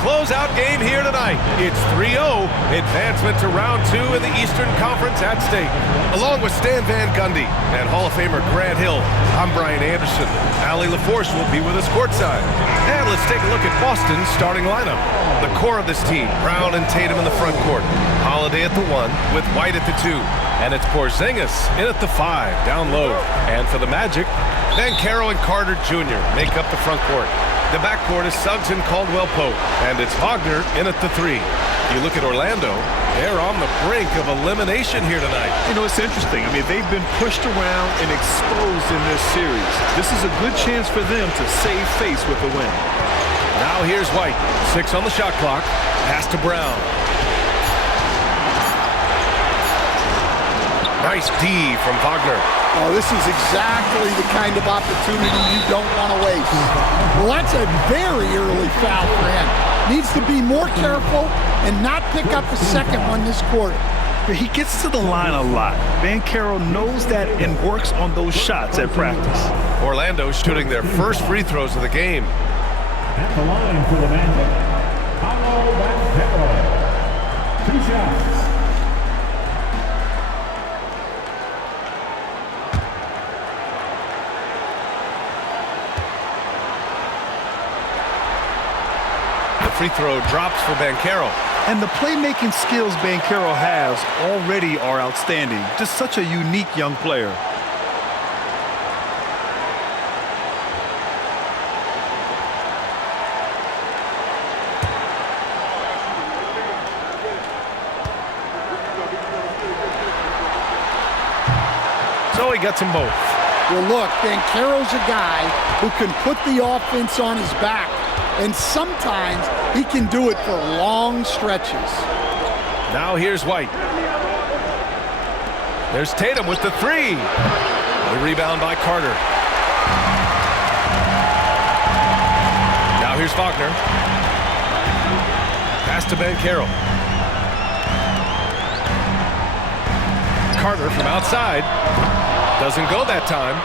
closeout game here tonight. It's 3-0, advancement to round 2 in the Eastern Conference at stake. Along with Stan Van Gundy and Hall of Famer Grant Hill, I'm Brian Anderson. Allie LaForce will be with us courtside. And let's take a look at Boston's starting lineup. The core of this team, Brown and Tatum in the front court. Holiday at the 1 with White at the 2. And it's Porzingis in at the 5, down low. And for the Magic, Banchero and Carter Jr. make up the front court. The backcourt is Suggs and Caldwell-Pope, and it's Wagner in at the 3. You look at Orlando, they're on the brink of elimination here tonight. You know, it's interesting. I mean, they've been pushed around and exposed in this series. This is a good chance for them to save face with the win. Now here's White, 6 on the shot clock, pass to Brown. Nice D from Wagner. Oh, this is exactly the kind of opportunity you don't want to waste. Well, that's a very early foul for him. Needs to be more careful and not pick up a second one this quarter. He gets to the line a lot. Banchero knows that and works on those shots at practice. Orlando shooting their first free throws of the game. At the line for the Magic, Banchero. 2 shots. Free throw drops for Banchero. And the playmaking skills Banchero has already are outstanding. Just such a unique young player. So he gets them both. Well, look, Banchero's a guy who can put the offense on his back. And sometimes he can do it for long stretches. Now here's White. There's Tatum with the 3. The rebound by Carter. Now here's Wagner. Pass to Banchero. Carter from outside. Doesn't go that time.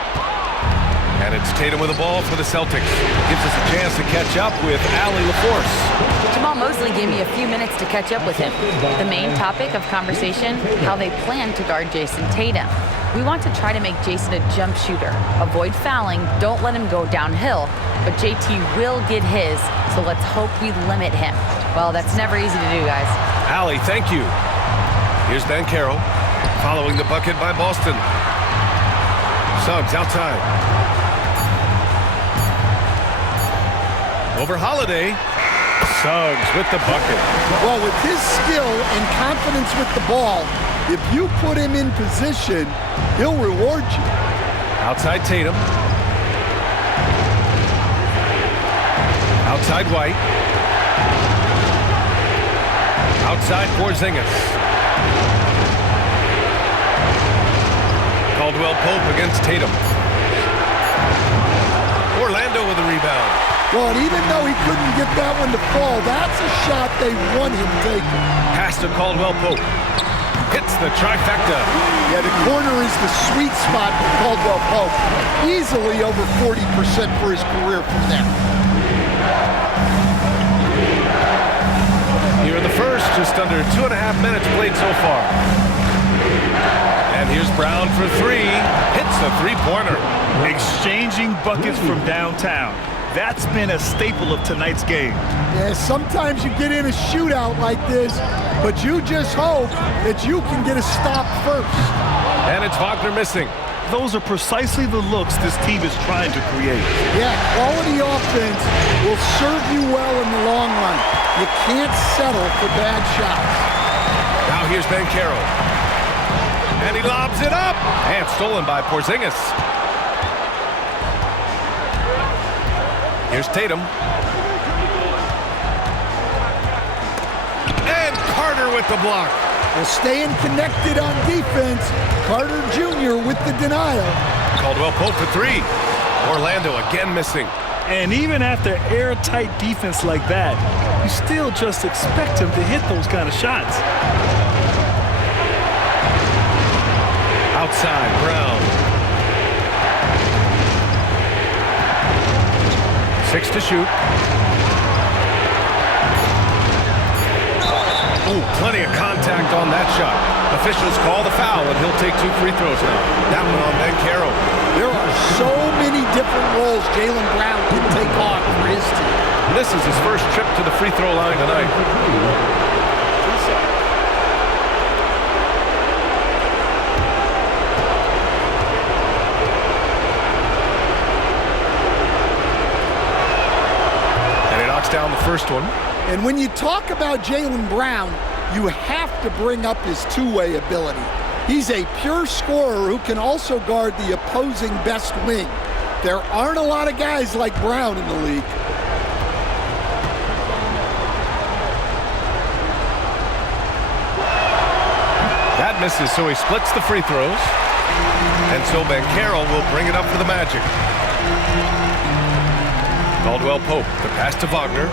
And it's Tatum with the ball for the Celtics. Gives us a chance to catch up with Allie LaForce. Jamal Mosley gave me a few minutes to catch up with him. The main topic of conversation, how they plan to guard Jason Tatum. We want to try to make Jason a jump shooter. Avoid fouling, don't let him go downhill. But JT will get his, so let's hope we limit him. Well, that's never easy to do, guys. Allie, thank you. Here's Banchero, following the bucket by Boston. Suggs outside. Over Holiday. Suggs with the bucket. Well, with his skill and confidence with the ball, if you put him in position, he'll reward you. Outside Tatum. Outside White. Outside Porzingis. Caldwell-Pope against Tatum. Orlando with a rebound. Well, and even though he couldn't get that one to fall, that's a shot they want him taking. Pass to Caldwell-Pope. Hits the trifecta. Yeah, the corner is the sweet spot for Caldwell-Pope. Easily over 40% for his career from there. Here in the first, just under 2.5 minutes played so far. And here's Brown for 3. Hits a three-pointer. Exchanging buckets from downtown. That's been a staple of tonight's game. Yeah, sometimes you get in a shootout like this, but you just hope that you can get a stop first. And it's Wagner missing. Those are precisely the looks this team is trying to create. Yeah, quality offense will serve you well in the long run. You can't settle for bad shots. Now here's Banchero. And he lobs it up. And stolen by Porzingis. Here's Tatum. And Carter with the block. Well, staying connected on defense, Carter Jr. with the denial. Caldwell-Pope for 3. Orlando again missing. And even after airtight defense like that, you still just expect him to hit those kind of shots. Outside, Brown. 6 to shoot. Plenty of contact on that shot. Officials call the foul, and he'll take 2 free throws now. That one on Banchero. There are so many different roles Jaylen Brown can take on for his team. This is his first trip to the free throw line tonight. And he knocks down the first one. And when you talk about Jaylen Brown, you have to bring up his two-way ability. He's a pure scorer who can also guard the opposing best wing. There aren't a lot of guys like Brown in the league. That misses, so he splits the free throws. And so Banchero will bring it up for the Magic. Caldwell Pope, the pass to Wagner.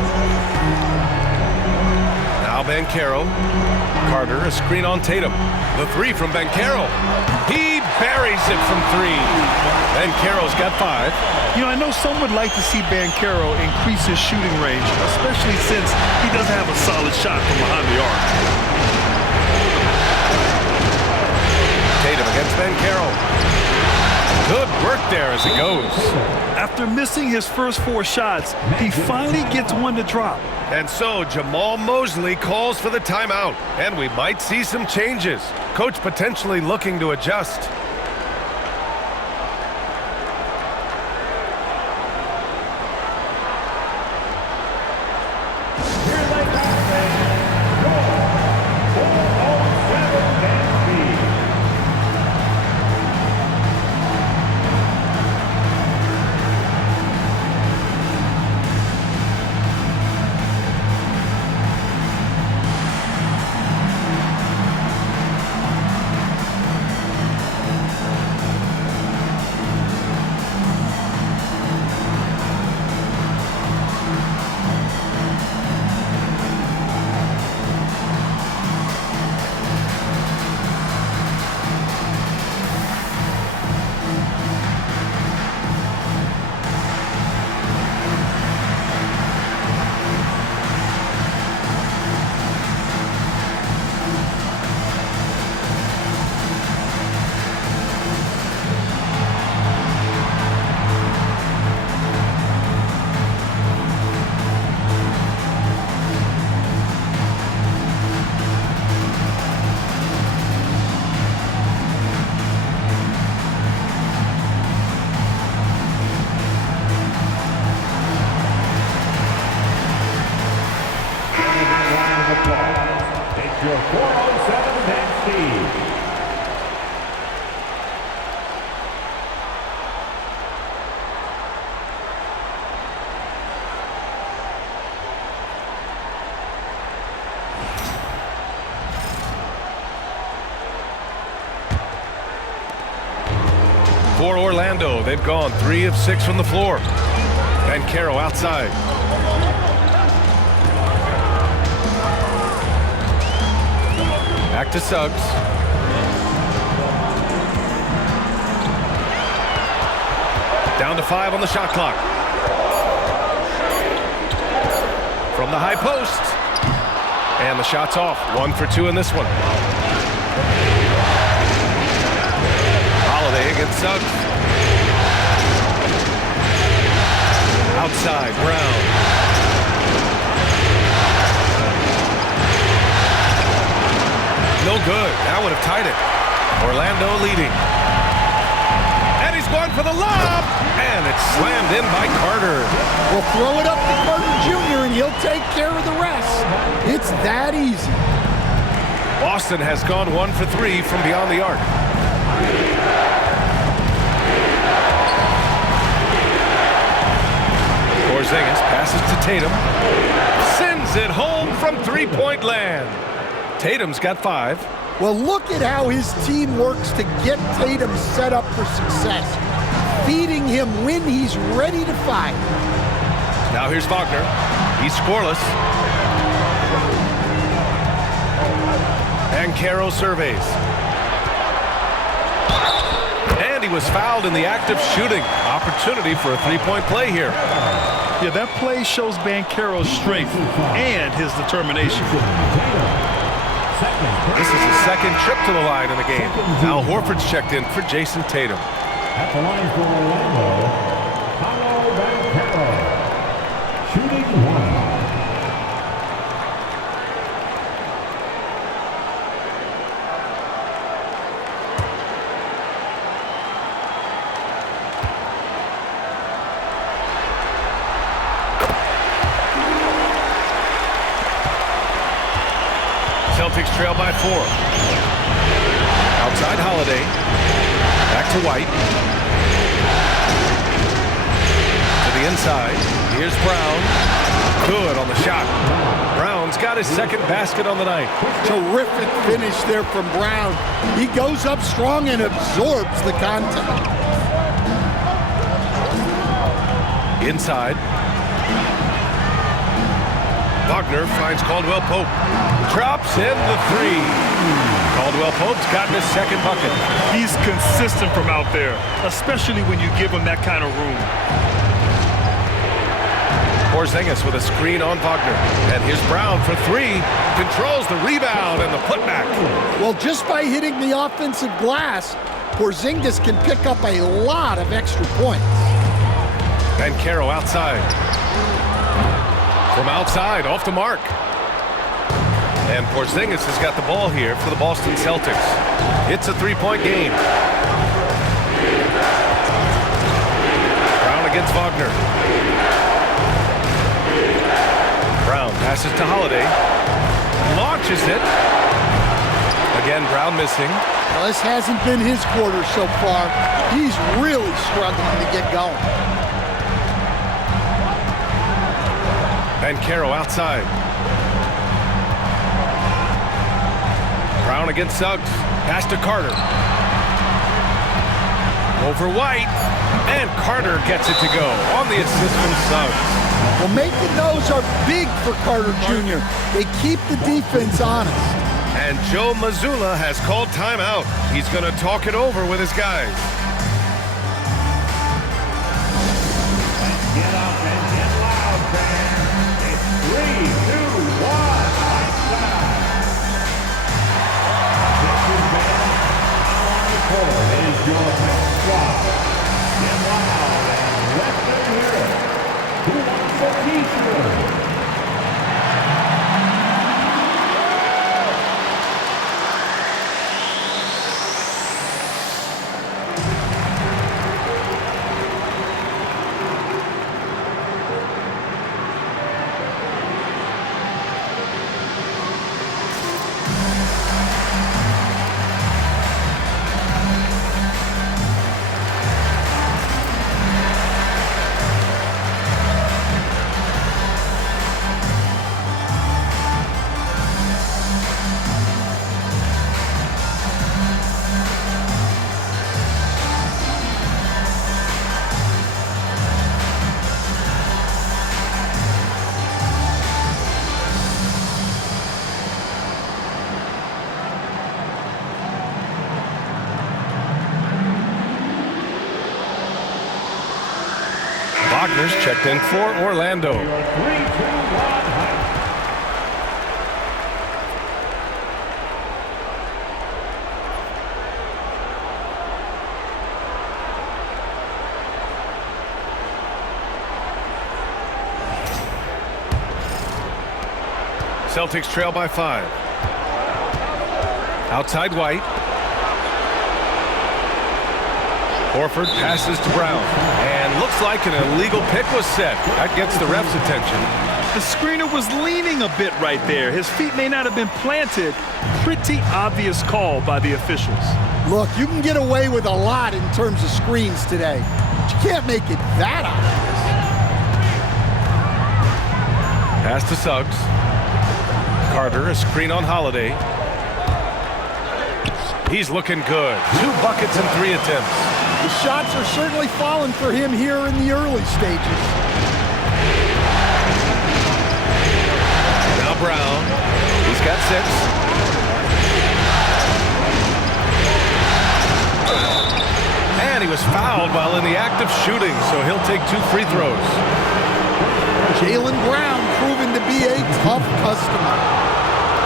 Now Banchero. Carter, a screen on Tatum. The three from Banchero. He buries it from 3. Banchero's got 5. You know, I know some would like to see Banchero increase his shooting range, especially since he doesn't have a solid shot from behind the arc. Tatum against Banchero. Good work there as it goes. After missing his first 4 shots, he finally gets one to drop. And so Jamal Mosley calls for the timeout, and we might see some changes. Coach potentially looking to adjust. Your 407 man Steve. For Orlando, they've gone 3 of 6 from the floor. Banchero outside. Back to Suggs. Down to 5 on the shot clock. From the high post. And the shot's off. 1 for 2 in this one. Holiday against Suggs. Outside, Brown. No good. That would have tied it. Orlando leading. And he's going for the lob. And it's slammed in by Carter. We'll throw it up to Carter Jr. and he'll take care of the rest. It's that easy. Boston has gone 1 for 3 from beyond the arc. Porzingis passes to Tatum. Sends it home from three-point land. Tatum's got 5. Well, look at how his team works to get Tatum set up for success, feeding him when he's ready to fire. Now here's Wagner. He's scoreless. Banchero surveys. And he was fouled in the act of shooting. Opportunity for a three-point play here. Yeah, that play shows Banchero's strength and his determination. This is his second trip to the line in the game. Al Horford's checked in for Jason Tatum. At the line for Orlando, Banchero, shooting 1. Celtics trail by 4. Outside Holiday. Back to White. To the inside. Here's Brown. Good on the shot. Brown's got his second basket on the night. Terrific finish there from Brown. He goes up strong and absorbs the contact. Inside. Wagner finds Caldwell Pope. Drops in the 3. Caldwell Pope's gotten his second bucket. He's consistent from out there, especially when you give him that kind of room. Porzingis with a screen on Wagner. And here's Brown for 3. Controls the rebound and the putback. Well, just by hitting the offensive glass, Porzingis can pick up a lot of extra points. Banchero outside. From outside, off the mark. And Porzingis has got the ball here for the Boston Celtics. It's a 3-point game. Brown against Wagner. Brown passes to Holiday. Launches it. Again, Brown missing. Well, this hasn't been his quarter so far. He's really struggling to get going. Banchero outside. Brown against Suggs. Pass to Carter. Over White. And Carter gets it to go on the assist from Suggs. Well, making those are big for Carter Jr. They keep the defense honest. And Joe Mazzulla has called timeout. He's going to talk it over with his guys. Get up and get loud, fans. It's 3, 2, 1, outside. Attention, fans. Now on the court is your best squad. Get loud and let them hear it. Who wants a t-shirt? Wagner's checked in for Orlando. Your 3, 2, 1, Celtics trail by 5. Outside White. Horford passes to Brown. And looks like an illegal pick was set. That gets the ref's attention. The screener was leaning a bit right there. His feet may not have been planted. Pretty obvious call by the officials. Look, you can get away with a lot in terms of screens today, but you can't make it that obvious. Pass to Suggs. Carter, a screen on Holiday. He's looking good. 2 buckets and 3 attempts. The shots are certainly falling for him here in the early stages. Now Brown. He's got 6. And he was fouled while in the act of shooting, so he'll take 2 free throws. Jaylen Brown proven to be a tough customer.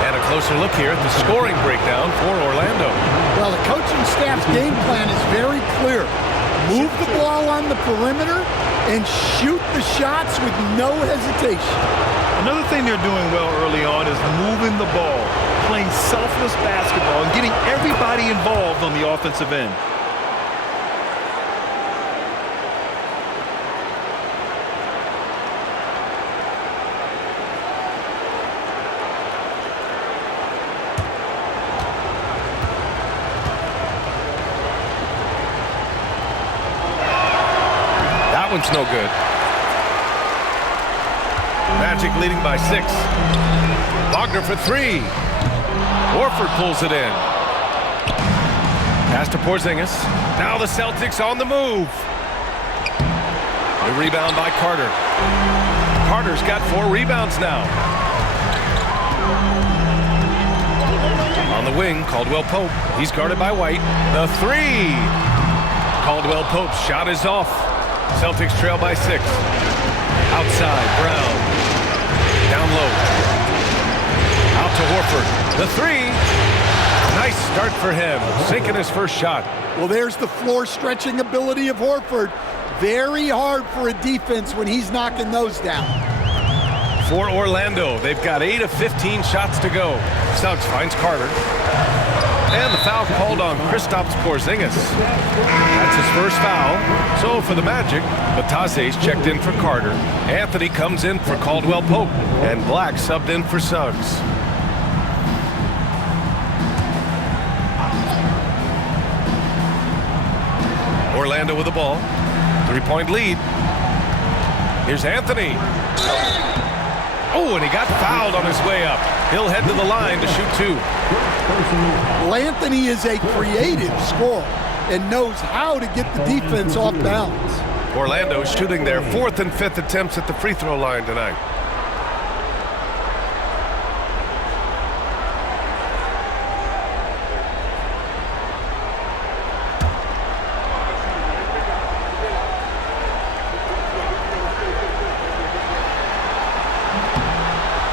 And a closer look here at the scoring breakdown for Orlando. Well, the coaching staff's game plan is very clear. Move the ball on the perimeter and shoot the shots with no hesitation. Another thing they're doing well early on is moving the ball, playing selfless basketball, and getting everybody involved on the offensive end. That one's no good. Magic leading by 6. Wagner for 3. Horford pulls it in. Pass to Porzingis. Now the Celtics on the move. The rebound by Carter. Carter's got 4 rebounds now. On the wing, Caldwell Pope. He's guarded by White. The 3. Caldwell Pope's shot is off. Celtics trail by 6. Outside, Brown. Down low. Out to Horford. The 3. Nice start for him. Sinking his first shot. Well, there's the floor stretching ability of Horford. Very hard for a defense when he's knocking those down. For Orlando, they've got 8 of 15 shots to go. Suggs finds Carter. And the foul called on Kristaps Porzingis. That's his first foul. So for the Magic, Batase's checked in for Carter. Anthony comes in for Caldwell Pope. And Black subbed in for Suggs. Orlando with the ball. 3-point lead. Here's Anthony. Oh, and he got fouled on his way up. He'll head to the line to shoot 2. Well, Anthony is a creative scorer and knows how to get the defense off balance. Orlando shooting their 4th and 5th attempts at the free throw line tonight.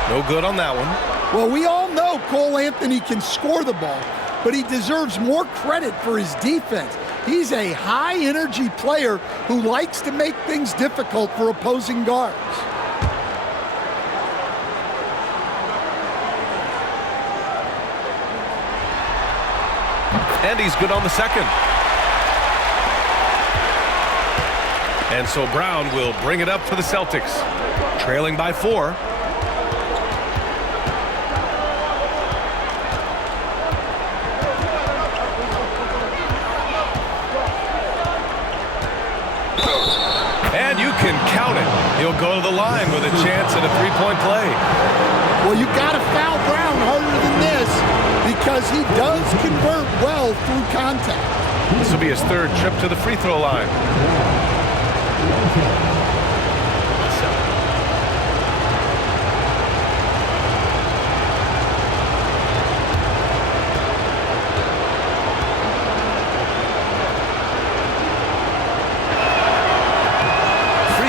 No good on that one. Well, we all know Cole Anthony can score the ball, but he deserves more credit for his defense. He's a high-energy player who likes to make things difficult for opposing guards. And he's good on the second. And so Brown will bring it up for the Celtics. Trailing by 4. And you can count it. He'll go to the line with a chance at a 3-point play. Well, you got to foul Brown harder than this because he does convert well through contact. This will be his 3rd trip to the free throw line.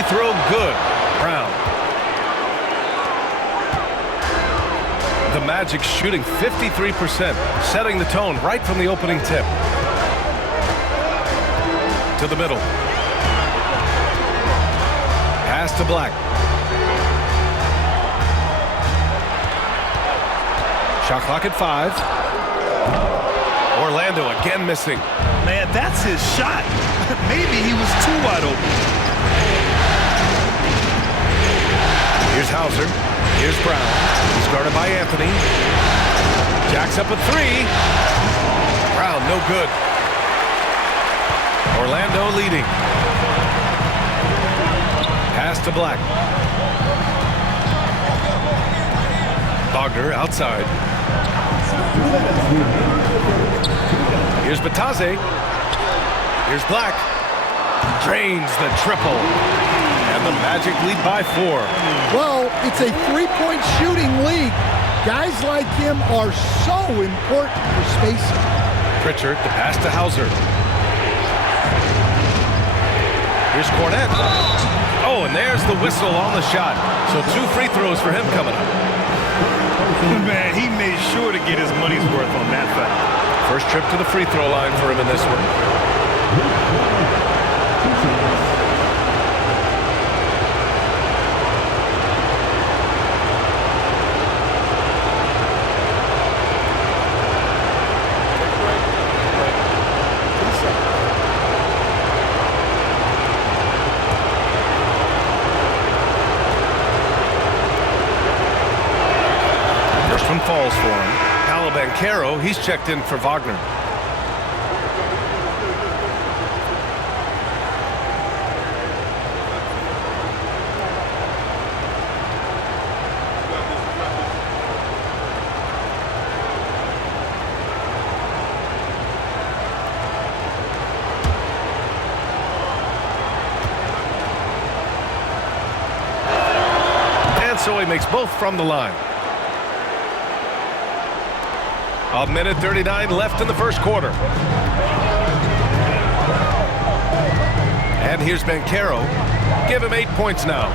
Throw good. Brown. The Magic shooting 53%, setting the tone right from the opening tip. To the middle. Pass to Black. Shot clock at 5. Orlando again missing. Man, that's his shot. Maybe he was too wide open. Here's Hauser. Here's Brown. He's guarded by Anthony. Jacks up a 3. Brown, no good. Orlando leading. Pass to Black. Wagner outside. Here's Batase. Here's Black. Drains the triple. And the Magic lead by 4. Well, it's a 3-point shooting league. Guys like him are so important for spacing. Pritchard, the pass to Hauser. Here's Cornette. Oh, and there's the whistle on the shot. So 2 free throws for him coming up. Man, he made sure to get his money's worth on that foul. First trip to the free throw line for him in this one. First one falls for him. Banchero, he's checked in for Wagner. And so he makes both from the line. A minute 39 left in the first quarter. And here's Banchero. Give him 8 points now.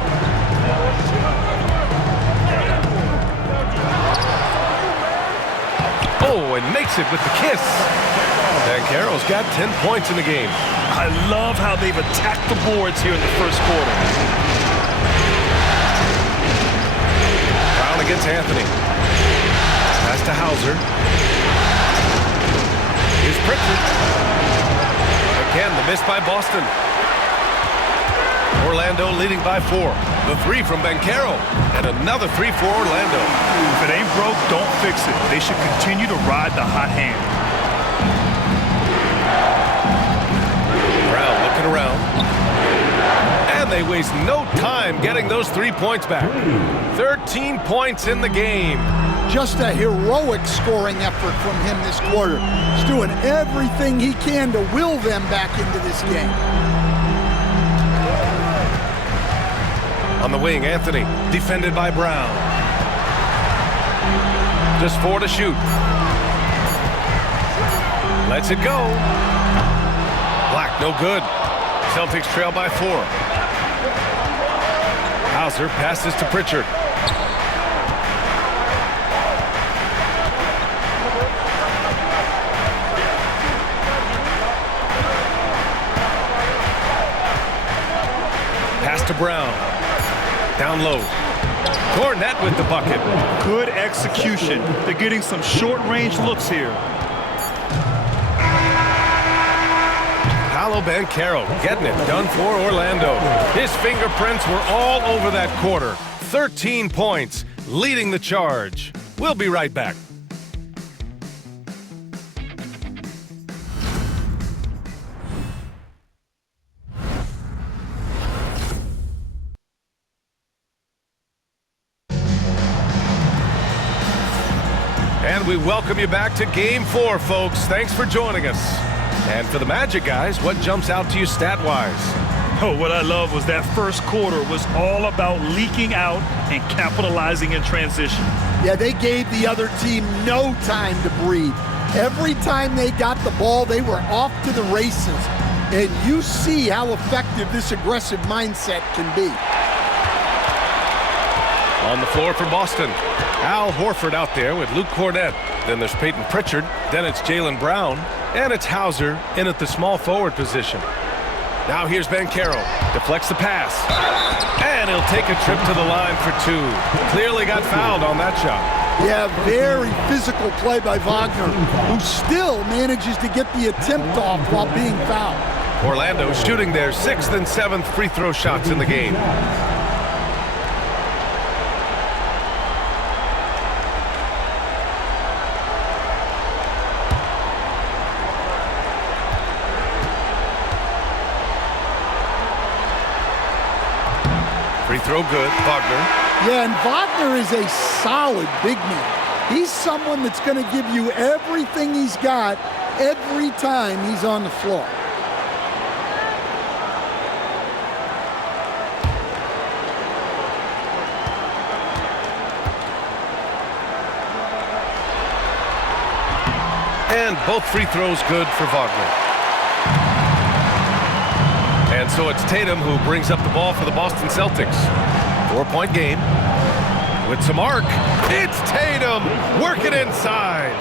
Oh, and makes it with the kiss. Banchero's got 10 points in the game. I love how they've attacked the boards here in the first quarter. Brown against Anthony. Pass to Hauser. Here's Pritchard. Again, the miss by Boston. Orlando leading by 4. The 3 from Banchero. And another 3 for Orlando. If it ain't broke, don't fix it. They should continue to ride the hot hand. Brown looking around. And they waste no time getting those 3 points back. 13 points in the game. Just a heroic scoring effort from him this quarter. He's doing everything he can to will them back into this game. On the wing, Anthony, defended by Brown. Just 4 to shoot. Lets it go. Black, no good. Celtics trail by 4. Hauser passes to Pritchard. Pass to Brown. Down low. Cornette with the bucket. Good execution. They're getting some short-range looks here. Banchero getting it done for Orlando. His fingerprints were all over that quarter. 13 points, leading the charge. We'll be right back. And we welcome you back to Game 4, folks. Thanks for joining us. And for the Magic guys, what jumps out to you stat-wise? Oh, what I love was that first quarter was all about leaking out and capitalizing in transition. Yeah, they gave the other team no time to breathe. Every time they got the ball, they were off to the races. And you see how effective this aggressive mindset can be. On the floor for Boston, Al Horford out there with Luke Cornette. Then there's Peyton Pritchard. Then it's Jaylen Brown. And it's Hauser in at the small forward position. Now here's Banchero. Deflects the pass. And he'll take a trip to the line for 2. Clearly got fouled on that shot. Yeah, very physical play by Wagner, who still manages to get the attempt off while being fouled. Orlando shooting their 6th and 7th free throw shots in the game. Free throw good, Wagner. Yeah, and Wagner is a solid big man. He's someone that's going to give you everything he's got every time he's on the floor. And both free throws good for Wagner. And so it's Tatum who brings up the ball for the Boston Celtics. 4-point game. with some arc. It's Tatum working inside.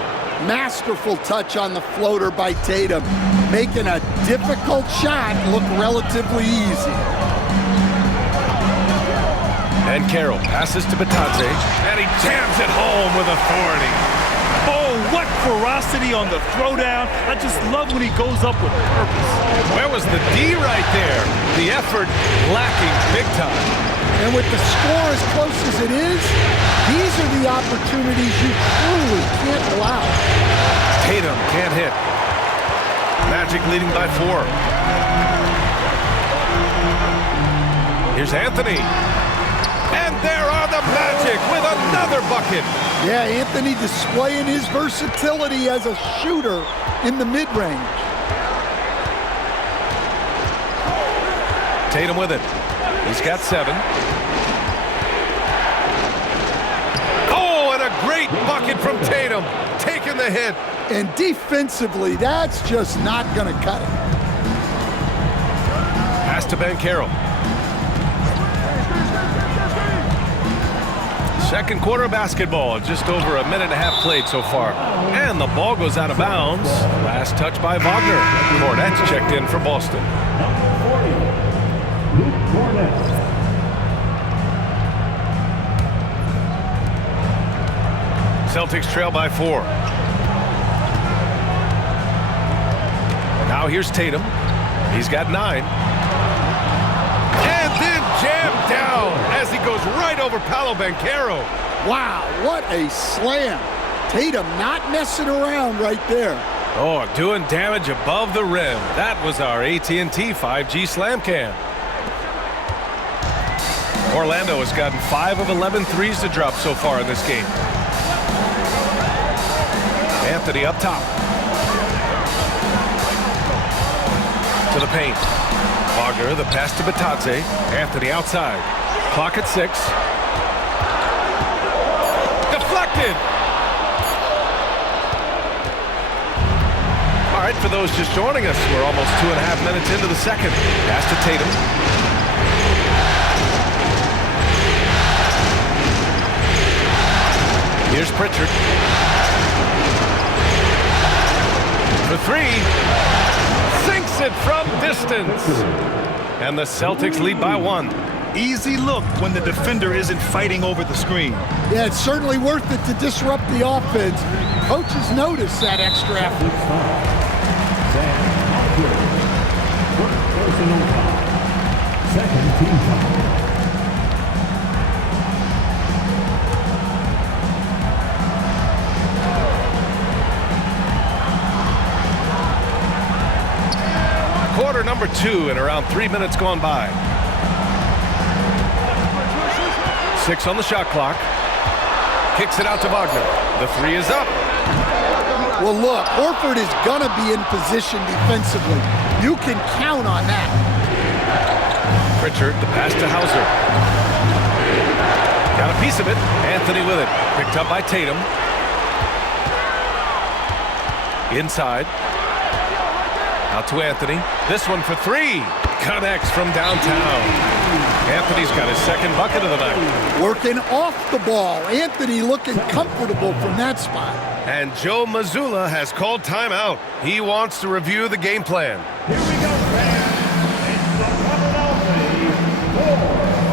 Masterful touch on the floater by Tatum, making a difficult shot look relatively easy. Banchero passes to Batadze, and he jams it home with authority. Oh, what ferocity on the throwdown. I just love when he goes up with purpose. Where was the D right there? The effort lacking big time. And with the score as close as it is, these are the opportunities you truly can't allow. Tatum can't hit. Magic leading by 4. Here's Anthony. And there are the Magic with another bucket. Yeah, Anthony displaying his versatility as a shooter in the mid-range. Tatum with it. He's got 7. Oh, and a great bucket from Tatum. Taking the hit. And defensively, that's just not going to cut it. Pass to Banchero. Second quarter of basketball, just over a minute and a half played so far. And the ball goes out of bounds. Last touch by Wagner. Cornette's checked in for Boston. Celtics trail by 4. Now here's Tatum. He's got 9. And then jammed down as he goes right over Paolo Banchero. Wow, what a slam. Tatum not messing around right there. Oh, doing damage above the rim. That was our AT&T 5G slam cam. Orlando has gotten 5 of 11 threes to drop so far in this game. Anthony up top. To the paint. Wagner, the pass to Batadze. Anthony outside. Clock at 6. Deflected. All right, for those just joining us, we're almost 2.5 minutes into the second. Pass to Tatum. Here's Pritchard. For 3. Sinks it from distance. And the Celtics lead by 1. Easy look when the defender isn't fighting over the screen. Yeah, it's certainly worth it to disrupt the offense. Coaches notice that extra effort. Second team foul. Quarter number 2 and around 3 minutes gone by. 6 on the shot clock. Kicks it out to Wagner. The 3 is up. Well, look, Horford is going to be in position defensively. You can count on that. Pritchard, the pass to Hauser. Got a piece of it. Anthony with it. Picked up by Tatum. Inside. Out to Anthony. This one for 3. Connects from downtown. Anthony's got his second bucket of the night. Working off the ball. Anthony looking comfortable from that spot. And Joe Mazzulla has called timeout. He wants to review the game plan. Here we go, fans. It's the Philadelphia 4-0-7.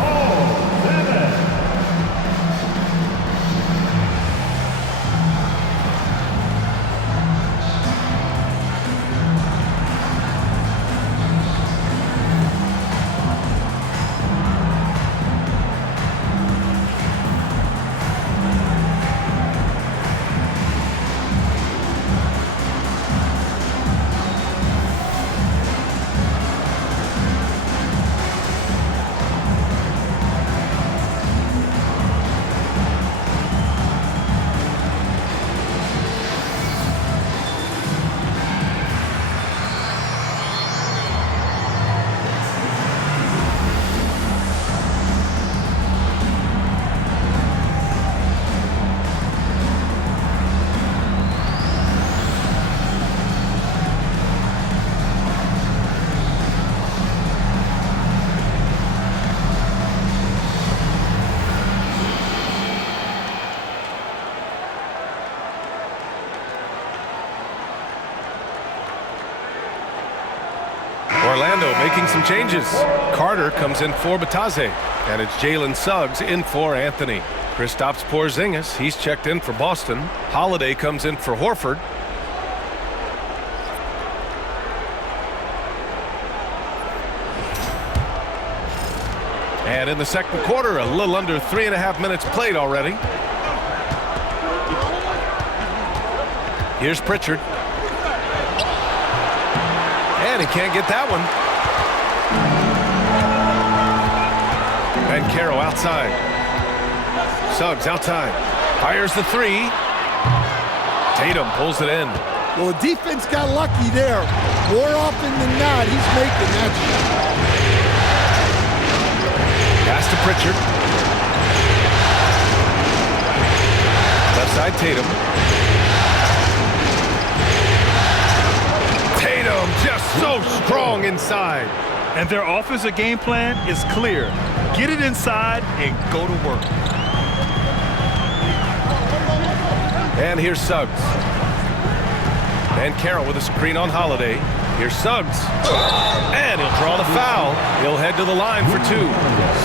making some changes. Carter comes in for Batase, and it's Jalen Suggs in for Anthony. Kristaps Porzingis, he's checked in for Boston. Holiday comes in for Horford. And in the second quarter, a little under 3.5 minutes played already. Here's Pritchard. And he can't get that one. Banchero outside. Suggs outside. Fires the three. Tatum pulls it in. Well, the defense got lucky there. More often than not, he's making that shot. Pass to Pritchard. Left side, Tatum. Tatum just so strong inside. And their offensive game plan is clear. Get it inside and go to work. And here's Suggs. Banchero with a screen on Holiday. Here's Suggs. And he'll draw the foul. He'll head to the line for two.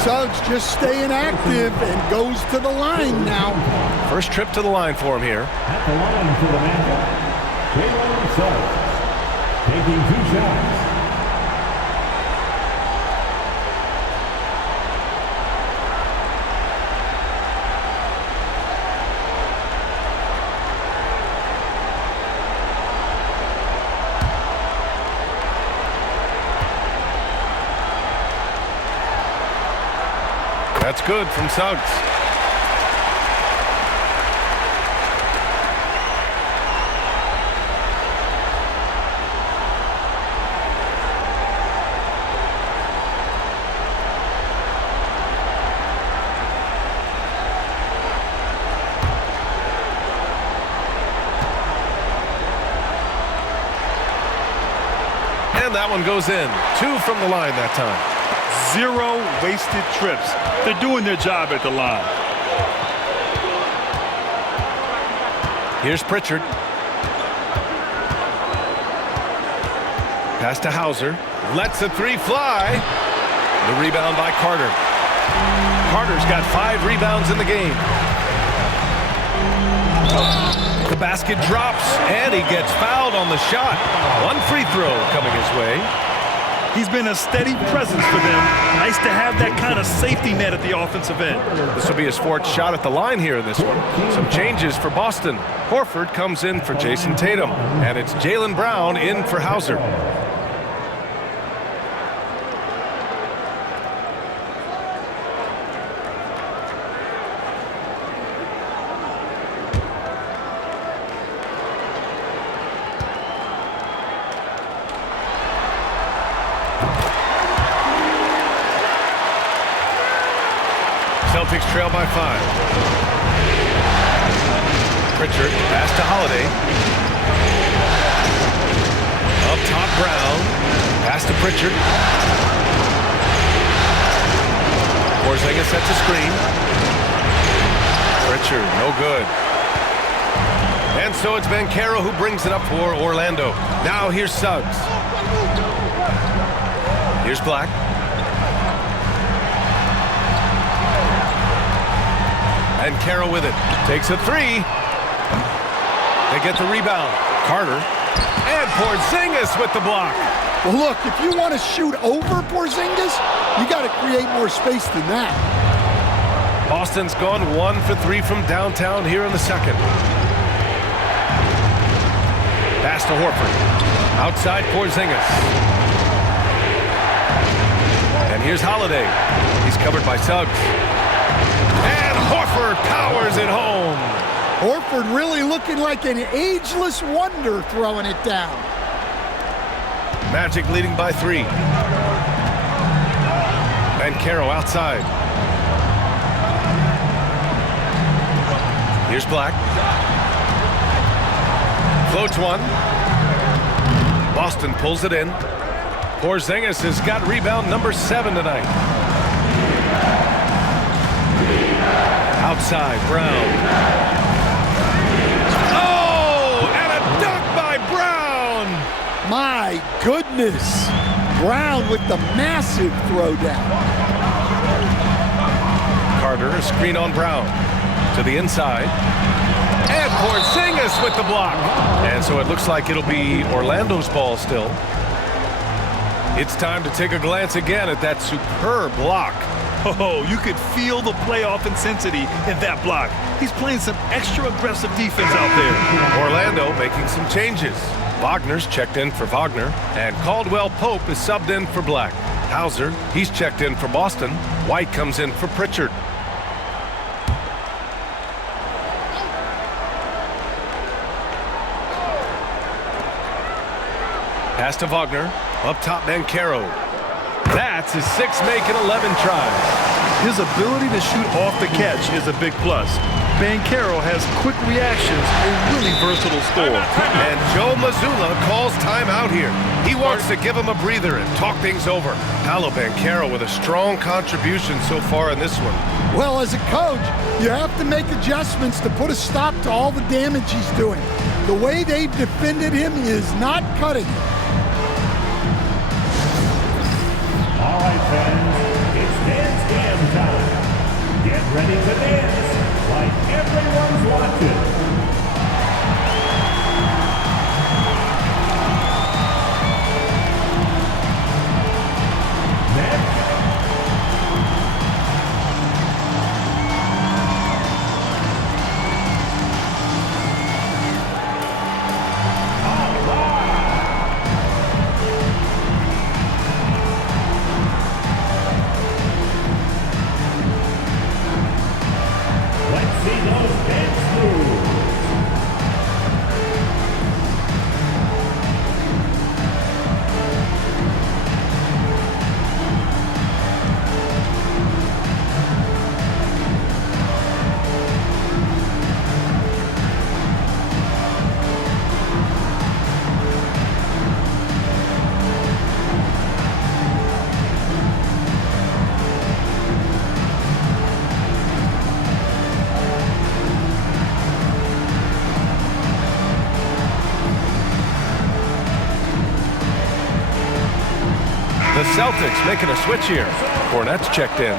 Suggs just staying active and goes to the line now. First trip to the line for him here. At the line for the Magic, Jalen Suggs, taking 2 shots. That's good from Suggs. And that one goes in. 2 from the line that time. 0 wasted trips. They're doing their job at the line. Here's Pritchard. Pass to Hauser. Lets the three fly. The rebound by Carter. Carter's got 5 rebounds in the game. The basket drops, and he gets fouled on the shot. 1 free throw coming his way. He's been a steady presence for them. Nice to have that kind of safety net at the offensive end. This will be his 4th shot at the line here in this one. Some changes for Boston. Horford comes in for Jason Tatum, and it's Jaylen Brown in for Hauser. Celtics trail by 5. Pritchard, pass to Holiday. Up top, Brown. Pass to Pritchard. Porzingis sets a screen. Pritchard, no good. And so it's Banchero who brings it up for Orlando. Now here's Suggs. Here's Black. And Banchero with it. Takes a 3. They get the rebound. Carter. And Porzingis with the block. Well, look, if you want to shoot over Porzingis, you got to create more space than that. Boston's gone 1 for 3 from downtown here in the second. Pass to Horford. Outside Porzingis. And here's Holiday. He's covered by Suggs. And Horford powers it home. Horford really looking like an ageless wonder throwing it down. Magic leading by 3. Banchero outside. Here's Black. Floats one. Boston pulls it in. Porzingis has got rebound number 7 tonight. Outside, Brown. Oh, and a dunk by Brown. My goodness. Brown with the massive throwdown. Carter, a screen on Brown. To the inside. And Porzingis with the block. And so it looks like it'll be Orlando's ball still. It's time to take a glance again at that superb block. Oh, you could feel the playoff intensity in that block. He's playing some extra aggressive defense out there. Orlando making some changes. Wagner's checked in for Wagner, and Caldwell Pope is subbed in for Black. Hauser, he's checked in for Boston. White comes in for Pritchard. Pass to Wagner. Up top, Banchero. That's his 6 making 11 tries. His ability to shoot off the catch is a big plus. Banchero has quick reactions, a really versatile scorer. And Joe Mazzulla calls timeout here. He wants to give him a breather and talk things over. Paolo Banchero with a strong contribution so far in this one. Well, as a coach, you have to make adjustments to put a stop to all the damage he's doing. The way they've defended him is not cutting it. All right, fans, it's dance game time. Get ready to dance like everyone's watching. Next. Let's see those dance moves. The Celtics making a switch here. Fournette's checked in.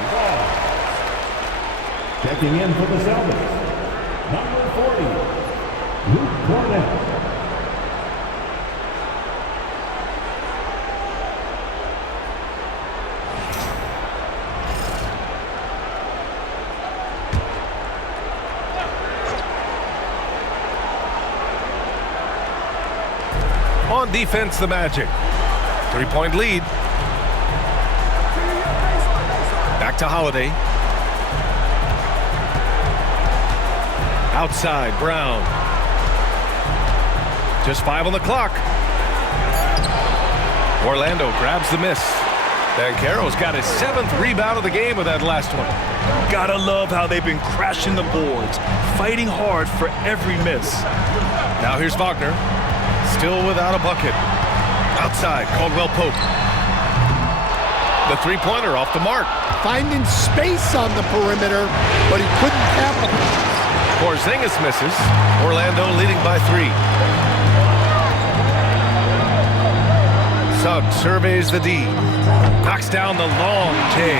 Checking in for the Celtics, number 40, Luke Fournette. On defense, the Magic. 3-point lead. Back to Holiday. Outside, Brown. Just 5 on the clock. Orlando grabs the miss. Banchero's got his 7th rebound of the game with that last one. Gotta love how they've been crashing the boards, fighting hard for every miss. Now here's Wagner. Still without a bucket. Outside, Caldwell Pope. The three-pointer off the mark. Finding space on the perimeter, but he couldn't capitalize. Porzingis misses. Orlando leading by 3. Suggs surveys the D. Knocks down the long J.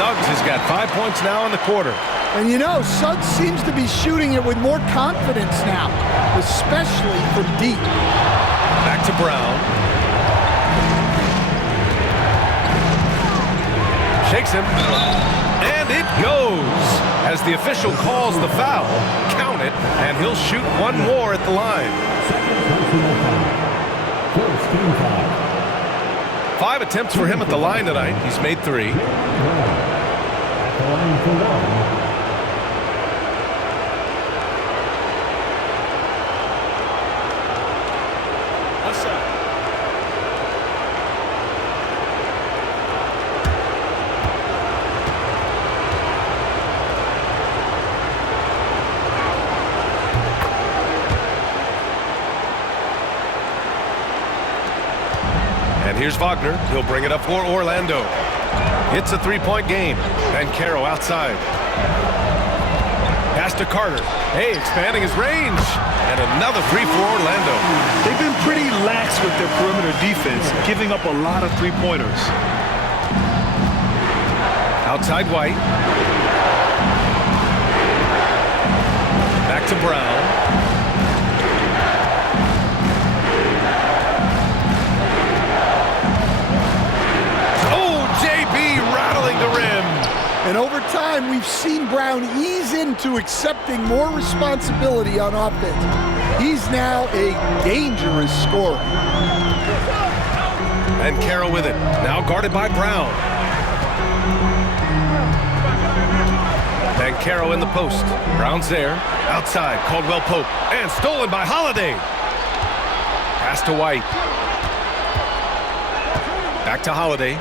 Suggs has got 5 points now in the quarter. And you know, Suggs seems to be shooting it with more confidence now, especially from deep. Back to Brown. Shakes him. And it goes. As the official calls the foul, count it, and he'll shoot one more at the line. First team foul. 5 attempts for him at the line tonight. He's made 3. At the line for 1. And here's Wagner. He'll bring it up for Orlando. It's a 3-point game. Banchero outside. Pass to Carter. Hey, expanding his range. And another three for Orlando. They've been pretty lax with their perimeter defense, giving up a lot of three-pointers. Outside White. Back to Brown. Oh, JB rattling the rim. And over time, we've seen Brown ease into accepting more responsibility on offense. He's now a dangerous scorer. And Banchero with it. Now guarded by Brown. Banchero in the post. Brown's there. Outside, Caldwell Pope. And stolen by Holiday. Pass to White. Back to Holiday.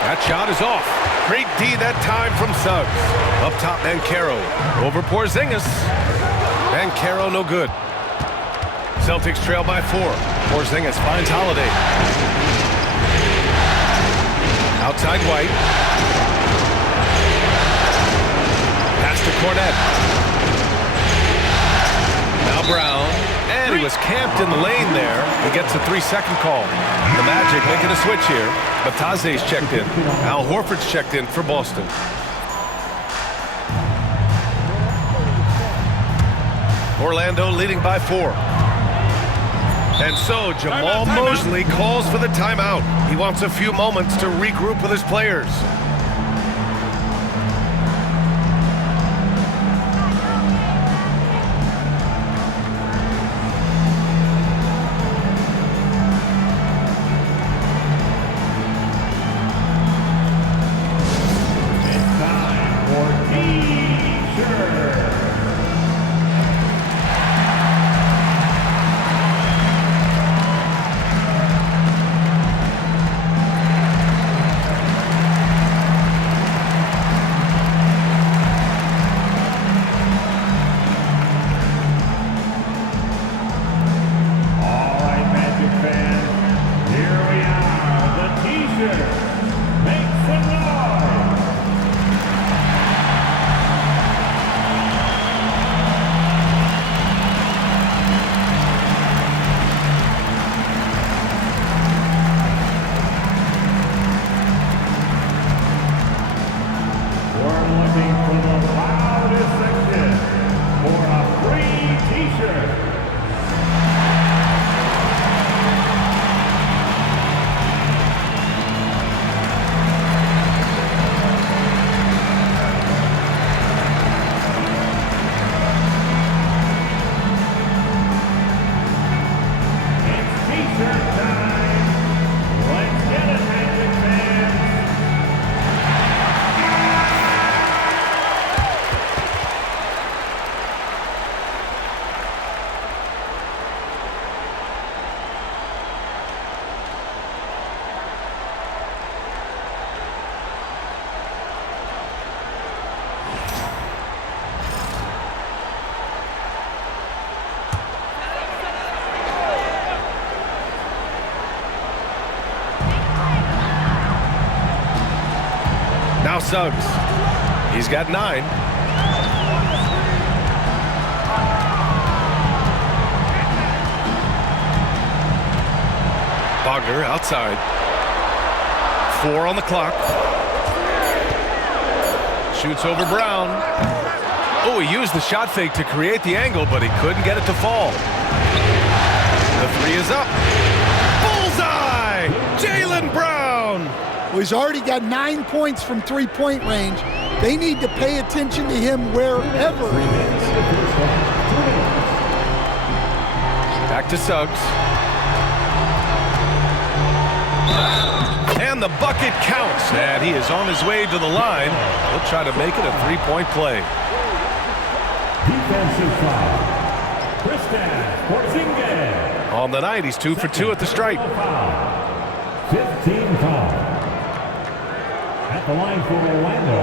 That shot is off. Great D that time from Suggs. Up top, Banchero. Over Porzingis. Banchero no good. Celtics trail by 4. Porzingis finds Holiday. Outside White. Pass to Cornette. Now Brown. And he was camped in the lane there. He gets a 3-second call. The Magic making a switch here. Bataze's checked in. Al Horford's checked in for Boston. Orlando leading by 4. And so Jamal Mosley calls for the timeout. He wants a few moments to regroup with his players. Now Suggs. He's got 9. Wagner outside. 4 on the clock. Shoots over Brown. Oh, he used the shot fake to create the angle, but he couldn't get it to fall. The 3 is up. Bullseye! Jaylen Brown! Well, he's already got 9 points from three-point range. They need to pay attention to him wherever he is. Back to Suggs. And the bucket counts. And he is on his way to the line. He'll try to make it a 3-point play. Defensive foul. Kristaps Porzingis. On the night, he's 2 for 2 at the stripe. 15 foul. At the line for Orlando,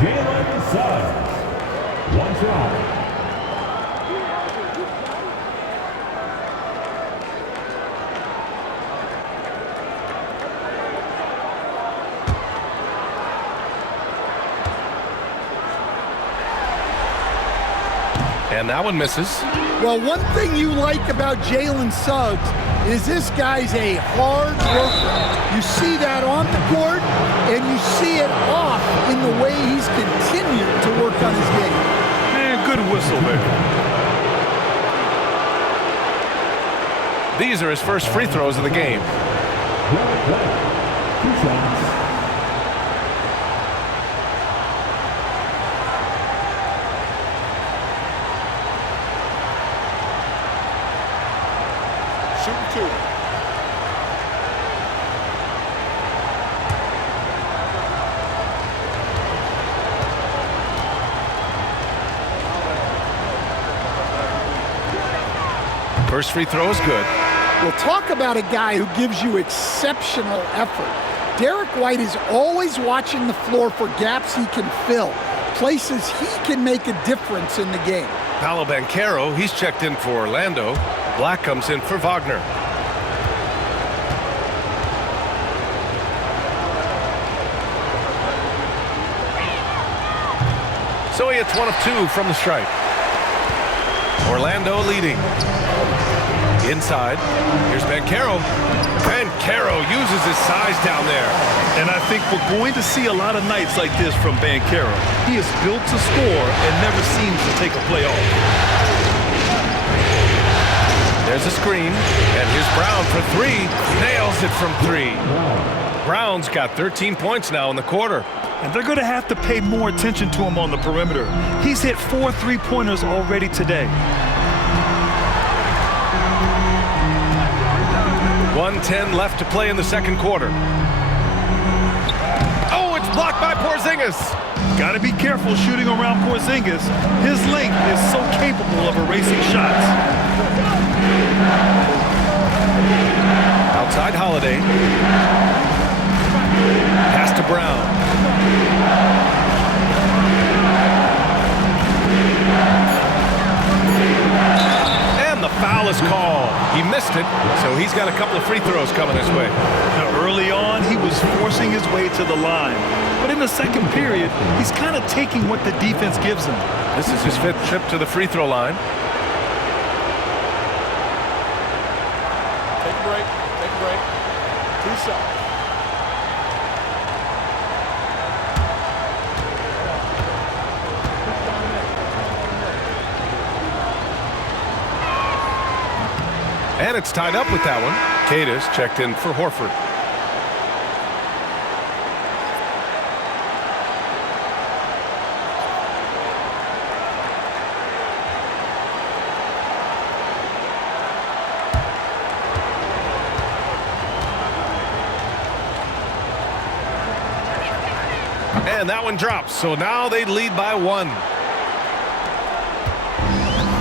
Jalen Suggs. 1 shot. And that one misses. Well, one thing you like about Jalen Suggs is this guy's a hard worker. You see that on the court, and you see it off in the way he's continued to work on his game. Man, good whistle there. These are his first free throws of the game. Shooting 2. First free throw is good. We'll talk about a guy who gives you exceptional effort. Derek White is always watching the floor for gaps he can fill, places he can make a difference in the game. Paolo Banchero, he's checked in for Orlando. Black comes in for Wagner. So he hits 1 of 2 from the stripe. Orlando leading. Inside, here's Banchero. Banchero uses his size down there. And I think we're going to see a lot of nights like this from Banchero. He is built to score and never seems to take a play off. There's a screen, and here's Brown for 3. Nails it from 3. Brown's got 13 points now in the quarter. And they're going to have to pay more attention to him on the perimeter. He's hit 4 3-pointers already today. 1:10 left to play in the second quarter. Oh, it's blocked by Porzingis. Got to be careful shooting around Porzingis. His length is so capable of erasing shots. Outside Holiday. Pass to Brown. And the foul is called. He missed it, so he's got a couple of free throws coming his way. Now, early on, he was forcing his way to the line. But in the second period, he's kind of taking what the defense gives him. This is his 5th trip to the free throw line. Take a break. Take a break. 2 shots. And it's tied up with that one. Cadis checked in for Horford. And that one drops, so now they lead by 1.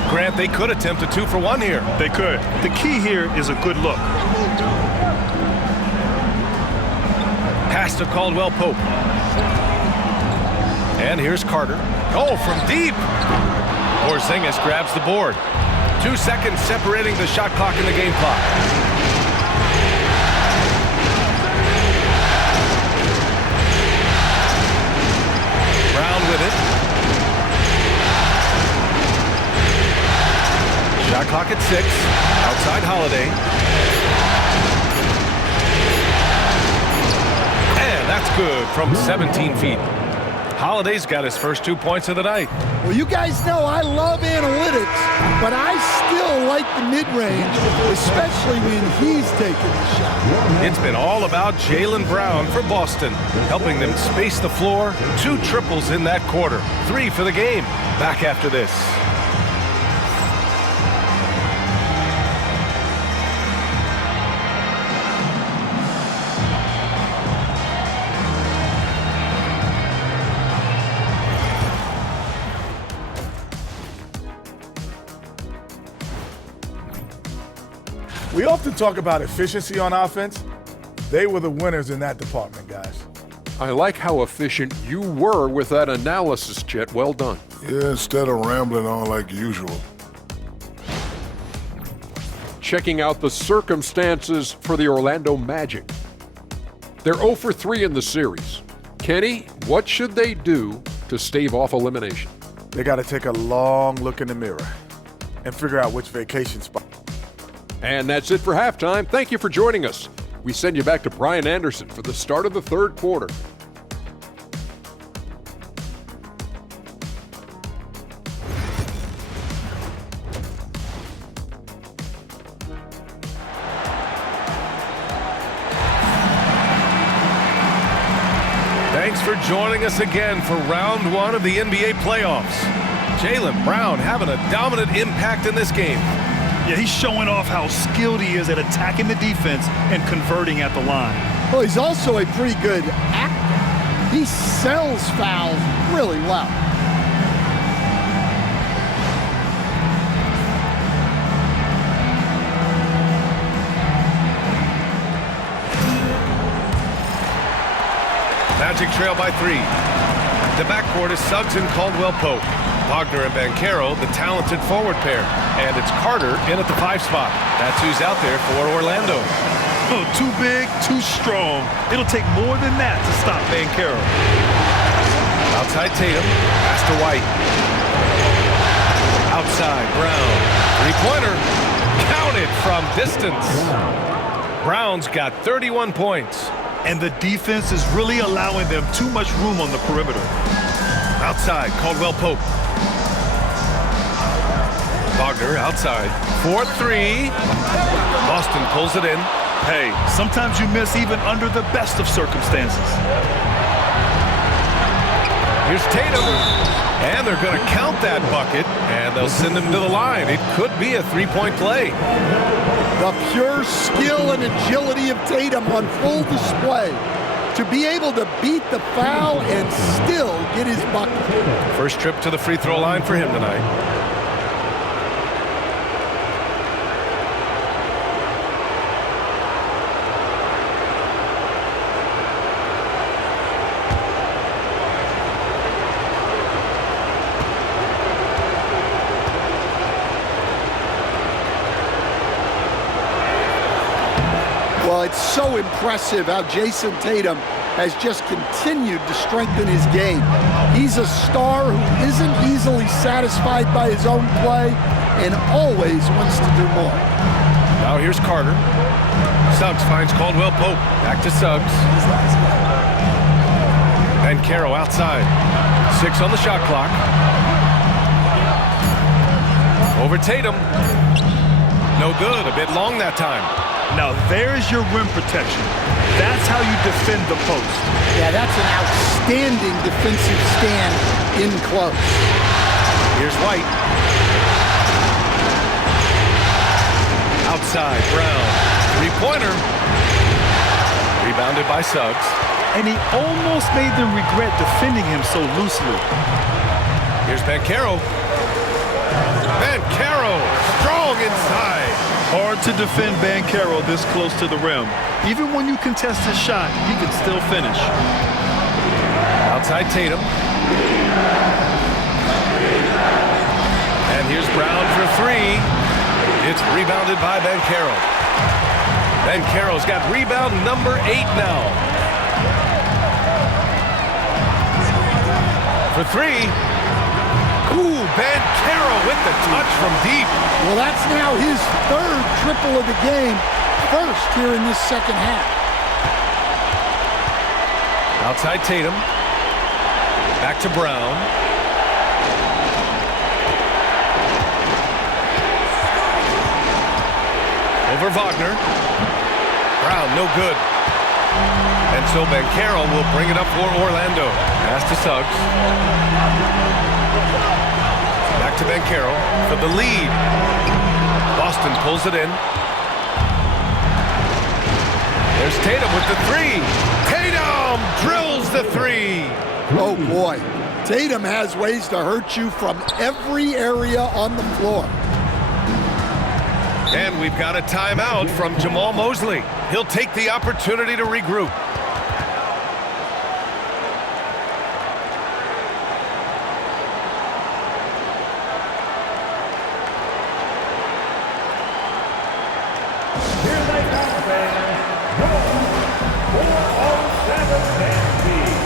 Grant, they could attempt a 2 for 1 here. They could. The key here is a good look. Pass to Caldwell Pope. And here's Carter. Oh, from deep. Porzingis grabs the board. 2 seconds separating the shot clock and the game clock. Brown with it. Shot clock at 6. Outside Holiday. And that's good from 17 feet. Holiday's got his first 2 points of the night. Well, you guys know I love analytics, but I still like the mid-range, especially when he's taking the shot. It's been all about Jaylen Brown for Boston, helping them space the floor. 2 triples in that quarter. 3 for the game. Back after this. We often talk about efficiency on offense. They were the winners in that department, guys. I like how efficient you were with that analysis, Chet. Well done. Yeah, instead of rambling on like usual. Checking out the circumstances for the Orlando Magic. They're 0 for 3 in the series. Kenny, what should they do to stave off elimination? they got to take a long look in the mirror and figure out which vacation spot. And that's it for halftime. Thank you for joining us. We send you back to Brian Anderson for the start of the third quarter. Thanks for joining us again for round one of the NBA playoffs. Jaylen Brown having a dominant impact in this game. Yeah, he's showing off how skilled he is at attacking the defense and converting at the line. Well, he's also a pretty good actor. He sells fouls really well. Magic trail by 3. The backcourt is Suggs and Caldwell-Pope. Wagner and Banchero, the talented forward pair. And it's Carter in at the 5 spot. That's who's out there for Orlando. Oh, too big, too strong. It'll take more than that to stop Banchero. Outside Tatum, pass to White. Outside Brown. Three-pointer. Counted from distance. Brown's got 31 points. And the defense is really allowing them too much room on the perimeter. Outside, Caldwell-Pope. Wagner outside. 4-3. Boston pulls it in. Hey, sometimes you miss even under the best of circumstances. Here's Tatum. And they're going to count that bucket, and they'll send him to the line. It could be a three-point play. The pure skill and agility of Tatum on full display. To be able to beat the foul and still get his bucket. First trip to the free throw line for him tonight. Well, it's so impressive how Jason Tatum has just continued to strengthen his game. He's a star who isn't easily satisfied by his own play and always wants to do more. Now here's Carter. Suggs finds Caldwell-Pope. Back to Suggs. Banchero outside. 6 on the shot clock. Over Tatum. No good. A bit long that time. Now there's your rim protection. That's how you defend the post. Yeah, that's an outstanding defensive stand in close. Here's White. Outside, Brown. Three-pointer. Rebounded by Suggs. And he almost made them regret defending him so loosely. Here's Banchero. Banchero, strong inside. Hard to defend Banchero this close to the rim. Even when you contest his shot, he can still finish. Outside Tatum. And here's Brown for 3. It's rebounded by Banchero. Banchero's got rebound number 8 now. For 3. Ooh, Banchero with the touch from deep. Well, that's now his 3rd triple of the game, first here in this second half. Outside Tatum. Back to Brown. Over Wagner. Brown, no good. And so Banchero will bring it up for Orlando. Pass to Suggs. Back to Banchero for the lead. Boston pulls it in. There's Tatum with the 3. Tatum drills the 3. Oh, boy. Tatum has ways to hurt you from every area on the floor. And we've got a timeout from Jamal Mosley. He'll take the opportunity to regroup. Here they come, fans. Your 407 Banshee.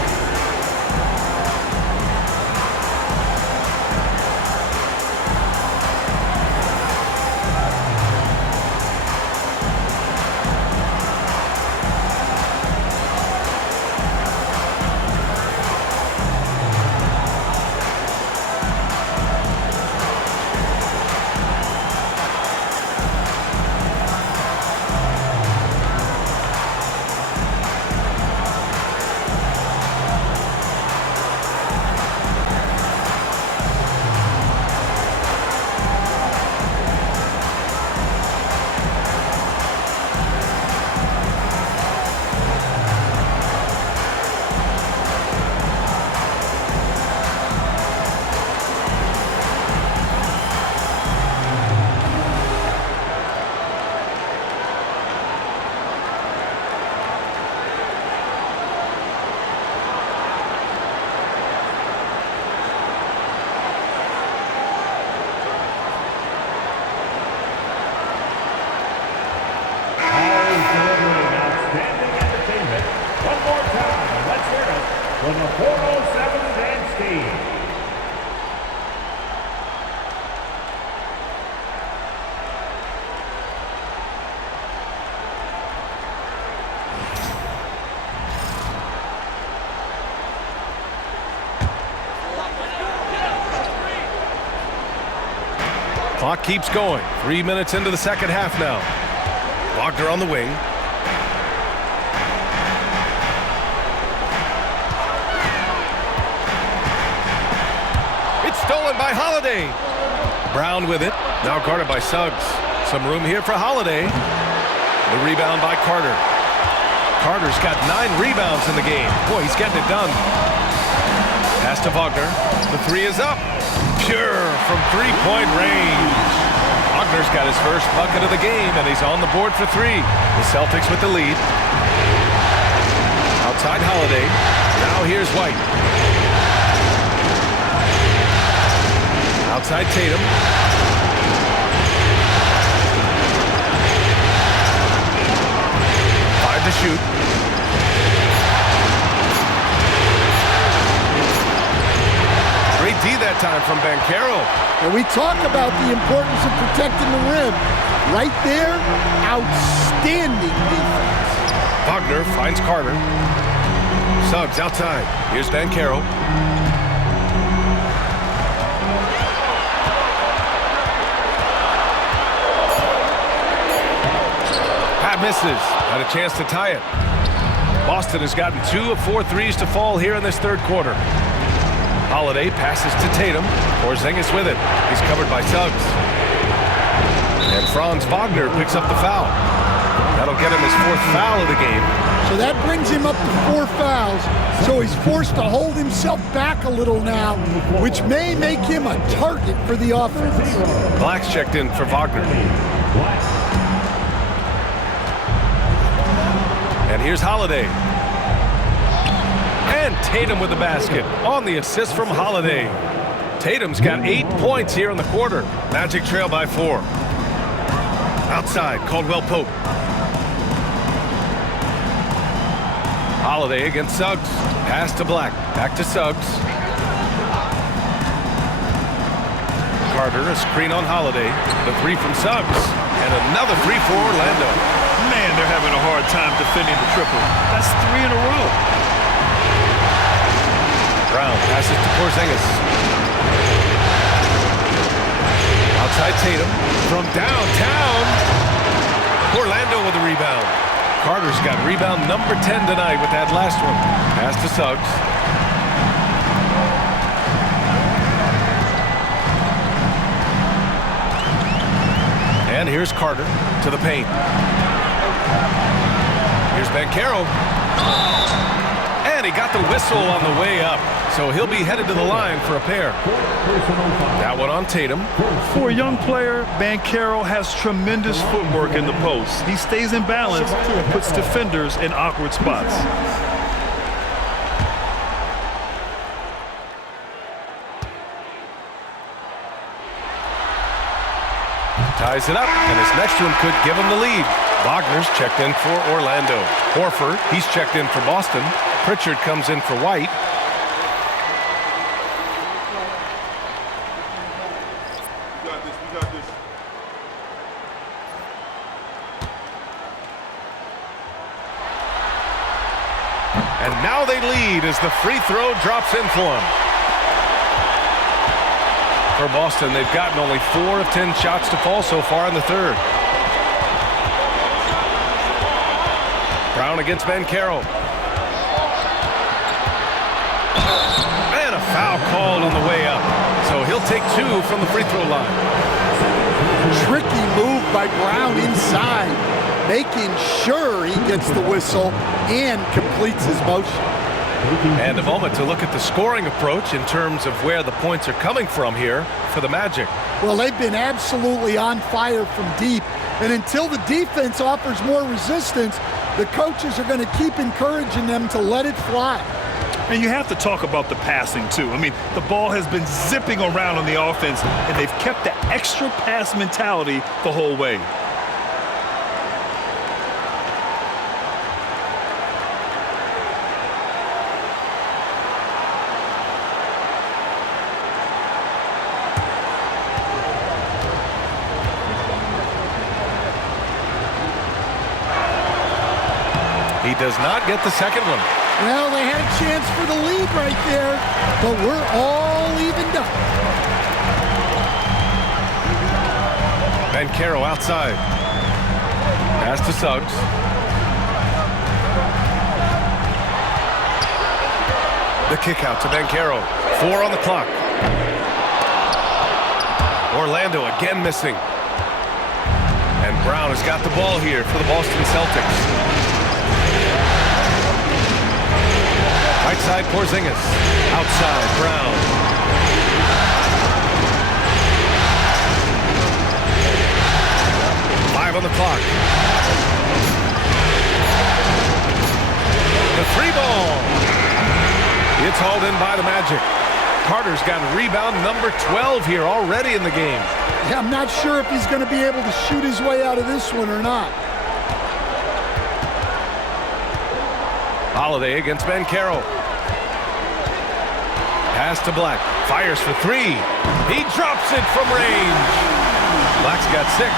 Clock keeps going. 3 minutes into the second half now. Wagner on the wing. It's stolen by Holiday. Brown with it. Now guarded by Suggs. Some room here for Holiday. The rebound by Carter. Carter's got 9 rebounds in the game. Boy, he's getting it done. Pass to Wagner. The three is up. Pure from three-point range. Wagner's got his first bucket of the game, and he's on the board for 3. The Celtics with the lead. Outside Holiday. Now here's White. Outside Tatum. To shoot. Great D that time from Banchero. And we talk about the importance of protecting the rim. Right there, outstanding defense. Wagner finds Carter. Suggs outside. Here's Banchero. Pat misses. Had a chance to tie it. Boston has gotten 2 of 4 threes to fall here in this third quarter. Holiday passes to Tatum. Porzingis with it. He's covered by Suggs. And Franz Wagner picks up the foul. That'll get him his 4th foul of the game. So that brings him up to 4 fouls. So he's forced to hold himself back a little now, which may make him a target for the offense. Black's checked in for Wagner. And here's Holiday. And Tatum with the basket on the assist from Holiday. Tatum's got 8 points here in the quarter. Magic trail by 4. Outside, Caldwell Pope. Holiday against Suggs. Pass to Black. Back to Suggs. Carter, a screen on Holiday. The 3 from Suggs. And another 3 for Orlando. Man, they're having a hard time defending the triple. That's 3 in a row. Brown passes to Porzingis. Outside Tatum. From downtown. Orlando with the rebound. Carter's got rebound number 10 tonight with that last one. Pass to Suggs. And here's Carter to the paint. Here's Banchero. And he got the whistle on the way up. So he'll be headed to the line for a pair. That one on Tatum. For a young player, Banchero has tremendous footwork in the post. He stays in balance and puts defenders in awkward spots. Ties it up, and his next one could give him the lead. Wagner's checked in for Orlando. Horford, he's checked in for Boston. Pritchard comes in for White. We got this. And now they lead as the free throw drops in for him. For Boston, they've gotten only 4 of 10 shots to fall so far in the third. Brown against Banchero. And a foul called on the way up. So he'll take 2 from the free throw line. Tricky move by Brown inside, making sure he gets the whistle and completes his motion. And a moment to look at the scoring approach in terms of where the points are coming from here for the Magic. Well, they've been absolutely on fire from deep. And until the defense offers more resistance, the coaches are going to keep encouraging them to let it fly. And you have to talk about the passing, too. I mean, the ball has been zipping around on the offense, and they've kept the extra pass mentality the whole way. He does not get the second one. Well, they had a chance for the lead right there, but we're all evened up. Banchero outside. Pass to Suggs. The kick out to Banchero. 4 on the clock. Orlando again missing. And Brown has got the ball here for the Boston Celtics. Right side, Porzingis. Outside, Brown. On the clock. The free ball. It's hauled in by the Magic. Carter's got rebound number 12 here already in the game. Yeah, I'm not sure if he's going to be able to shoot his way out of this one or not. Holiday against Banchero. Pass to Black. Fires for 3. He drops it from range. Black's got 6.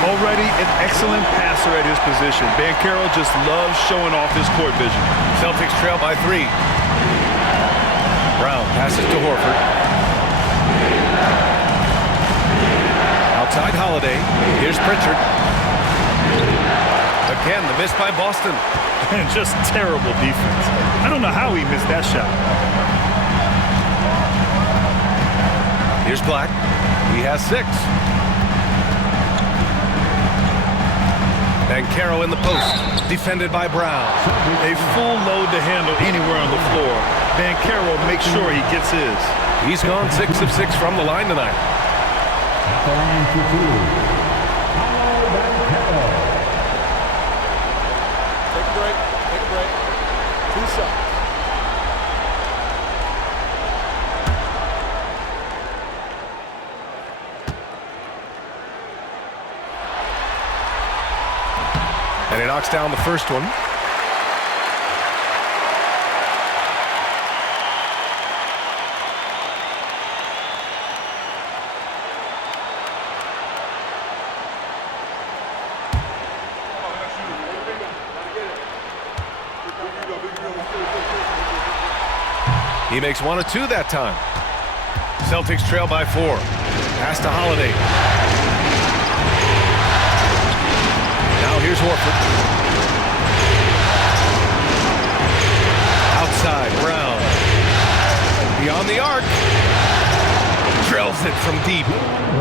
Already an excellent passer at his position. Banchero just loves showing off his court vision. Celtics trail by 3. Brown passes to Horford. Outside Holiday. Here's Pritchard. Again, the miss by Boston. And just terrible defense. I don't know how he missed that shot. Here's Black. He has 6. Banchero in the post, defended by Brown. A full load to handle anywhere on the floor. Banchero makes sure he gets his. He's gone 6 of 6 from the line tonight. At the line for 2. Banchero. Take a break. Take a break. 2 shots. And he knocks down the first one. He makes 1 of 2 that time. Celtics trail by 4. Pass to Holiday. Now here's Horford. Outside, Brown. Beyond the arc. Drills it from deep.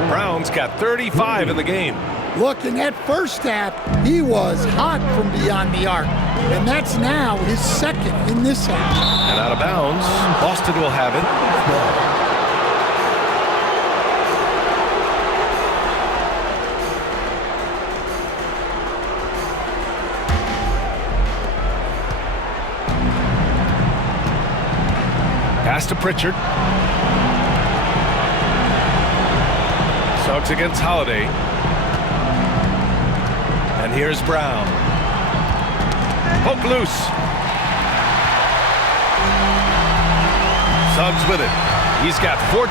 Brown's got 35 in the game. Look, in that first half, he was hot from beyond the arc. And that's now his 2nd in this half. And out of bounds, Boston will have it. Pass to Pritchard. Suggs against Holiday. And here's Brown. Poke loose. Suggs with it. He's got 14.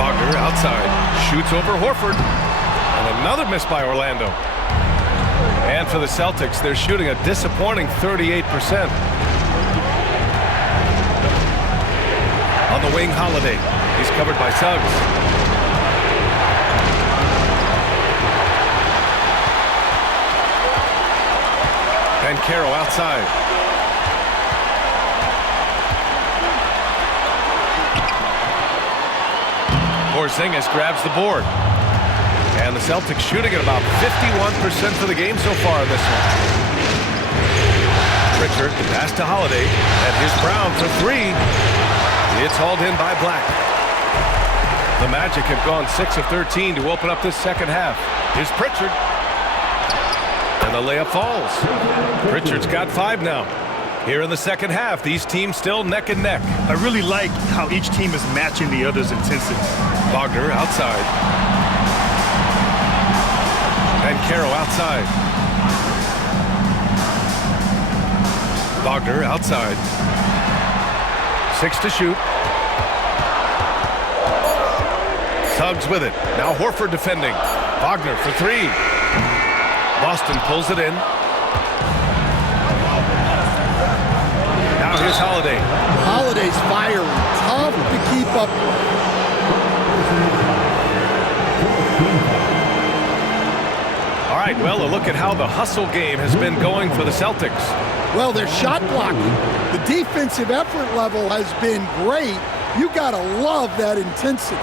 Wagner outside. Shoots over Horford. And another miss by Orlando. And for the Celtics, they're shooting a disappointing 38%. On the wing, Holiday. He's covered by Suggs. Banchero outside. Porzingis grabs the board. And the Celtics shooting at about 51% for the game so far in this one. Pritchard, the pass to Holiday. And here's Brown for 3. It's hauled in by Black. The Magic have gone 6 of 13 to open up this second half. Here's Pritchard. And the layup falls. Pritchard's got 5 now. Here in the second half, these teams still neck and neck. I really like how each team is matching the other's intensity. Wagner outside. Banchero outside. Wagner outside. 6 to shoot. Suggs with it. Now Horford defending. Wagner for 3. Boston pulls it in. Now here's Holiday. Holiday's firing. Tough to keep up. right, well, a look at how the hustle game has been going for the Celtics. Well, their shot blocking, the defensive effort level has been great. You gotta love that intensity.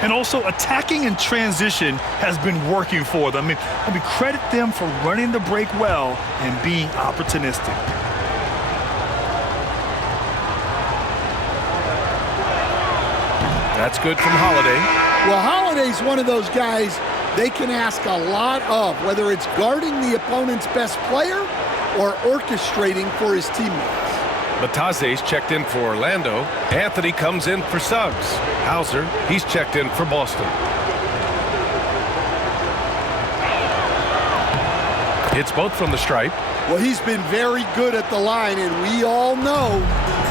And also, attacking in transition has been working for them. I mean, credit them for running the break well and being opportunistic. That's good from Holiday. Well, Holiday's one of those guys they can ask a lot of, whether it's guarding the opponent's best player or orchestrating for his teammates. Bataze's checked in for Orlando. Anthony comes in for Suggs. Hauser, he's checked in for Boston. It's both from the stripe. Well, he's been very good at the line, and we all know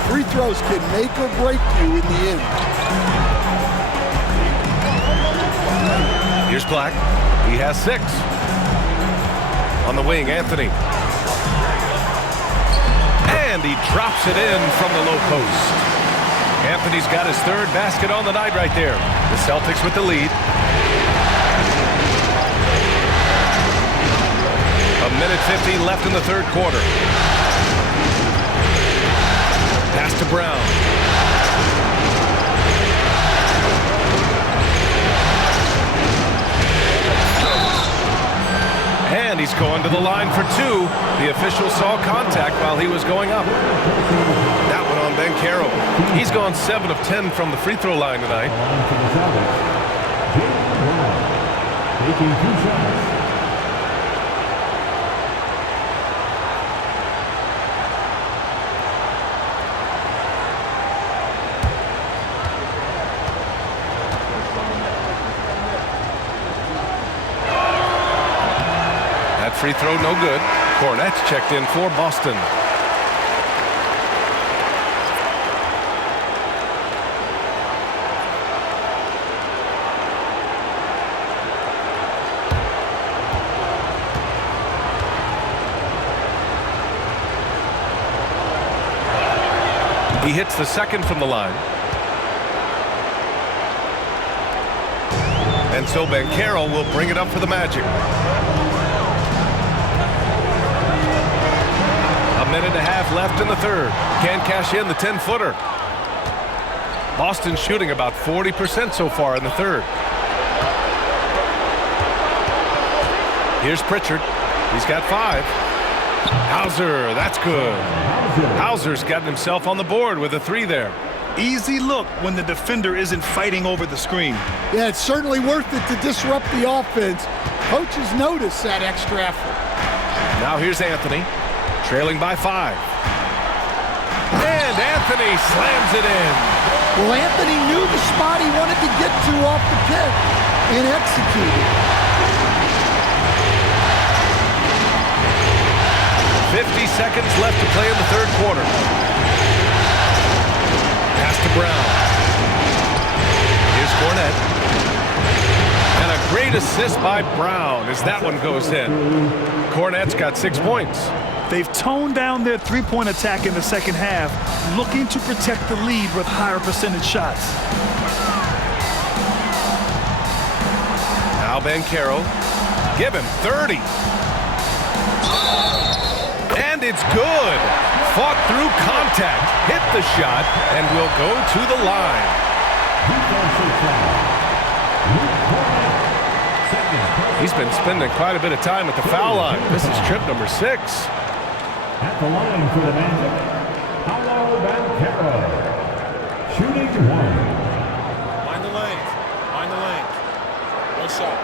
free throws can make or break you in the end. Here's Black. He has 6. On the wing, Anthony. And he drops it in from the low post. Anthony's got his 3rd basket on the night right there. The Celtics with the lead. A minute 50 left in the 3rd quarter. Pass to Brown. And he's going to the line for 2. The official saw contact while he was going up. That one on Banchero. He's gone 7 of 10 from the free throw line tonight. Taking 2 shots. Free throw no good. Cornette's checked in for Boston. He hits the 2nd from the line. And so Banchero will bring it up for the Magic. A minute and a half left in the 3rd. Can't cash in the 10-footer. Boston shooting about 40% so far in the 3rd. Here's Pritchard. He's got 5. Hauser, that's good. Hauser's gotten himself on the board with a 3 there. Easy look when the defender isn't fighting over the screen. Yeah, it's certainly worth it to disrupt the offense. Coaches notice that extra effort. Now here's Anthony. Trailing by 5. And Anthony slams it in. Well, Anthony knew the spot he wanted to get to off the pick and executed. 50 seconds left to play in the 3rd quarter. Pass to Brown. Here's Cornette. And a great assist by Brown as that one goes in. Cornette's got 6 points. They've toned down their three-point attack in the 2nd half, looking to protect the lead with higher percentage shots. Now Banchero. Give him 30. And it's good. Fought through contact. Hit the shot and will go to the line. He's been spending quite a bit of time at the foul line. This is trip number 6. At the line for the Magic, Paolo Banchero, shooting 1. Mind the lanes. Mind the lanes. 1 shot.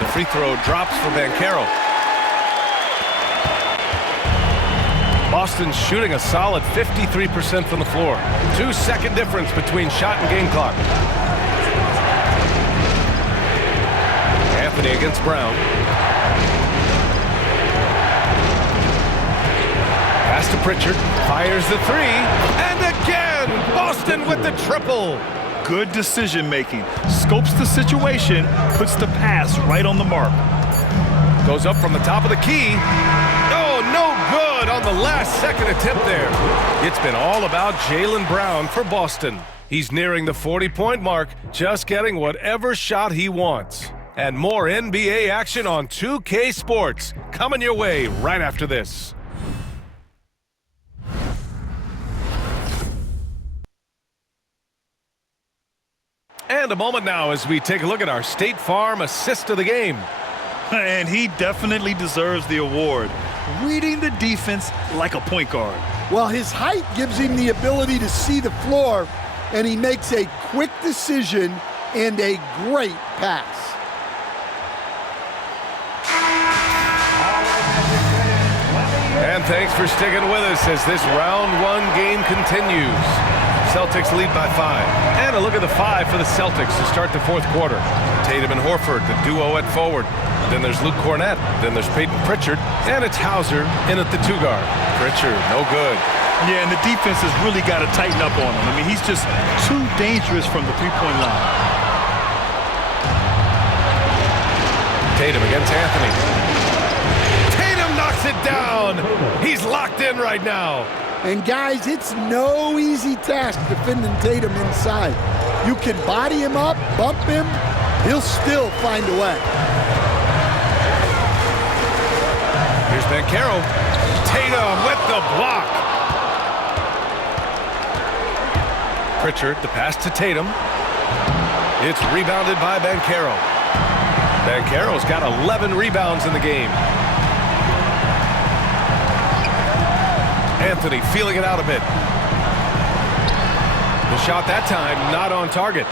The free throw drops for Banchero. Boston's shooting a solid 53% from the floor. 2-second difference between shot and game clock. Anthony against Brown. Pass to Pritchard. Fires the 3. And again, Boston with the triple. Good decision-making. Scopes the situation, puts the pass right on the mark. Goes up from the top of the key. Oh, no good. good on the last second attempt there. It's been all about Jaylen Brown for Boston. He's nearing the 40-point mark, just getting whatever shot he wants. And more NBA action on 2K Sports coming your way right after this. And a moment now as we take a look at our State Farm assist of the game. And he definitely deserves the award. Reading the defense like a point guard. Well, his height gives him the ability to see the floor, and he makes a quick decision and a great pass. And thanks for sticking with us as this round one game continues. Celtics lead by 5. And a look at the 5 for the Celtics to start the fourth quarter. Tatum and Horford, the duo at forward. Then there's Luke Cornett. Then there's Peyton Pritchard. And it's Hauser in at the 2 guard. Pritchard, no good. Yeah, and the defense has really got to tighten up on him. I mean, he's just too dangerous from the three-point line. Tatum against Anthony. Tatum knocks it down. He's locked in right now. And guys, it's no easy task defending Tatum inside. You can body him up, bump him, he'll still find a way. Here's Banchero. Tatum with the block. Pritchard, the pass to Tatum. It's rebounded by Banchero. Banchero's got 11 rebounds in the game. Anthony feeling it out a bit. The shot that time not on target.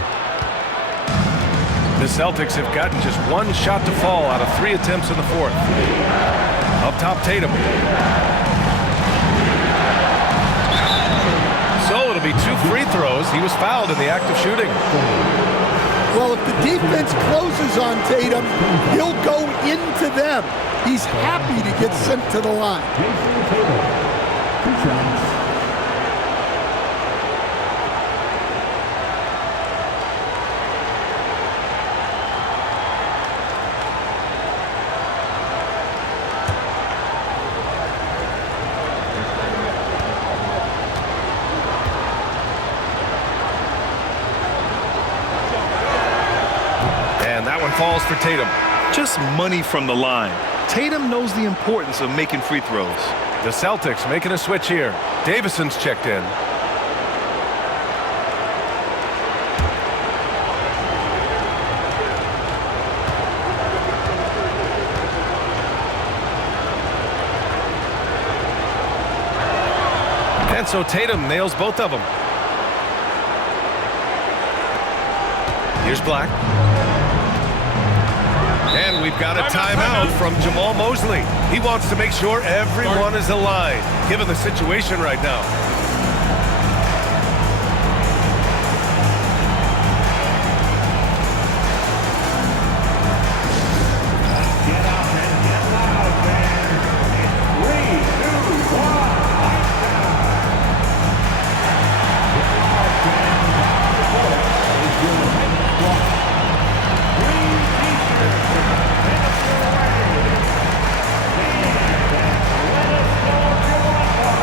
The Celtics have gotten just one shot to fall out of 3 attempts in the fourth. Up top, Tatum. So it'll be 2 free throws. He was fouled in the act of shooting. Well, if the defense closes on Tatum, he'll go into them. He's happy to get sent to the line. And that one falls for Tatum. Just money from the line. Tatum knows the importance of making free throws. The Celtics making a switch here. Davison's checked in. And so Tatum nails both of them. Here's Black. And we've got a timeout from Jamal Mosley. He wants to make sure everyone is aligned, given the situation right now. Get up and get loud, fans. It's 3, 2, 1, lights out. Is your next squad. Green t-shirts with the Tennessee Riders. And let us know if you want one.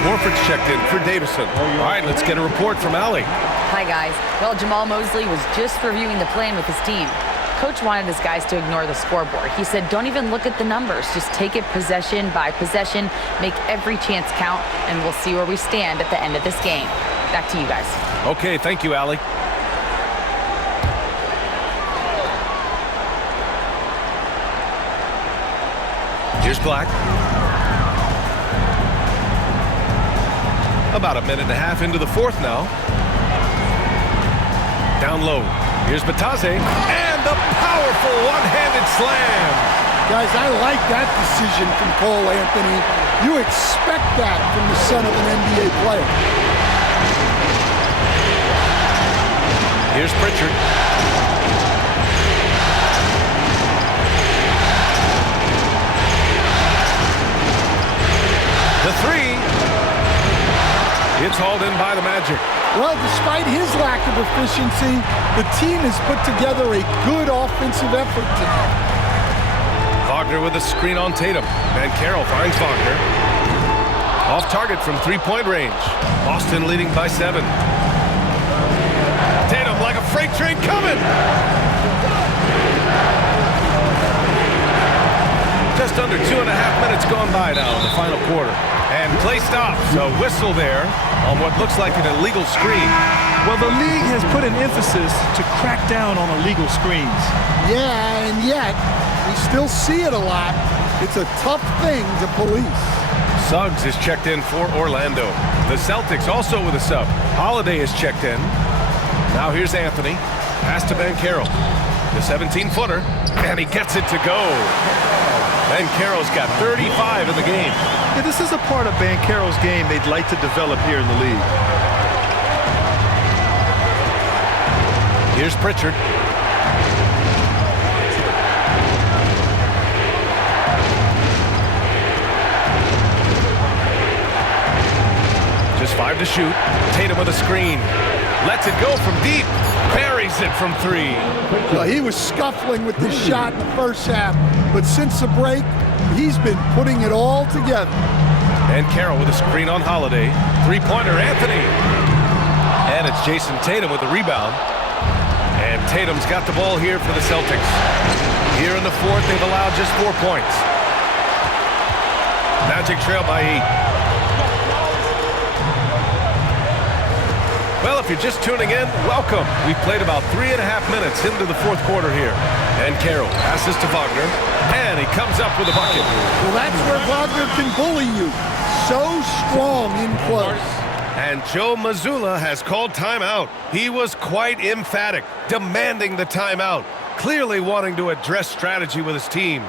Horford's checked in for Davison. All right, let's get a report from Allie. Hi, guys. Well, Jamal Mosley was just reviewing the plan with his team. Coach wanted his guys to ignore the scoreboard. He said, don't even look at the numbers. Just take it possession by possession, make every chance count, and we'll see where we stand at the end of this game. Back to you guys. Okay, thank you, Allie. Here's Black. About a minute and a half into the fourth now. Down low. Here's Batase. And the powerful one-handed slam. Guys, I like that decision from Cole Anthony. You expect that from the son of an NBA player. Here's Pritchard. The three. It's hauled in by the Magic. Well, despite his lack of efficiency, the team has put together a good offensive effort tonight. Wagner with a screen on Tatum. Banchero finds Wagner. Off target from three-point range. Boston leading by 7. Tatum like a freight train coming. Just under 2.5 minutes gone by now in the final quarter. And play stops. A whistle there on what looks like an illegal screen. Well, the league has put an emphasis to crack down on illegal screens. Yeah, and yet, we still see it a lot. It's a tough thing to police. Suggs is checked in for Orlando. The Celtics also with a sub. Holiday is checked in. Now here's Anthony. Pass to Banchero. The 17-footer. And he gets it to go. Banchero's got 35 in the game. Yeah, this is a part of Banchero's game they'd like to develop here in the league. Here's Pritchard. Just 5 to shoot. Tatum with a screen. Lets it go from deep. Buries it from 3. Well, he was scuffling with this shot in the first half, but since the break, he's been putting it all together. And Carroll with a screen on Holiday. Three-pointer, Anthony. And it's Jason Tatum with the rebound. And Tatum's got the ball here for the Celtics. Here in the fourth, they've allowed just 4 points. Magic trail by 8. Well, if you're just tuning in, welcome. We've played about 3.5 minutes into the fourth quarter here. And Carroll passes to Wagner, and he comes up with a bucket. Well, that's where Wagner can bully you. So strong in close. And Joe Mazzulla has called timeout. He was quite emphatic, demanding the timeout, clearly wanting to address strategy with his team.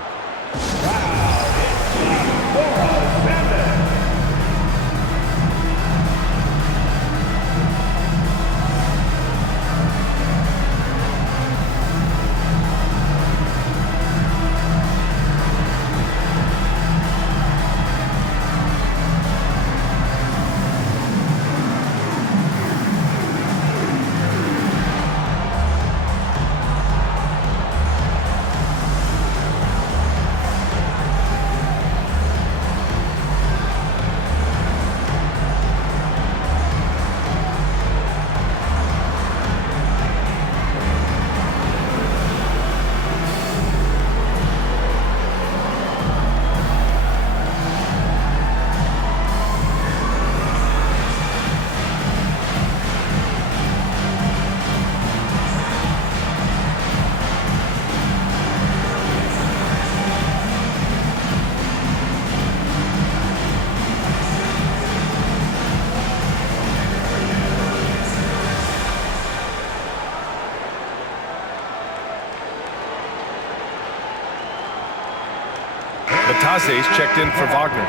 Batase's checked in for Wagner.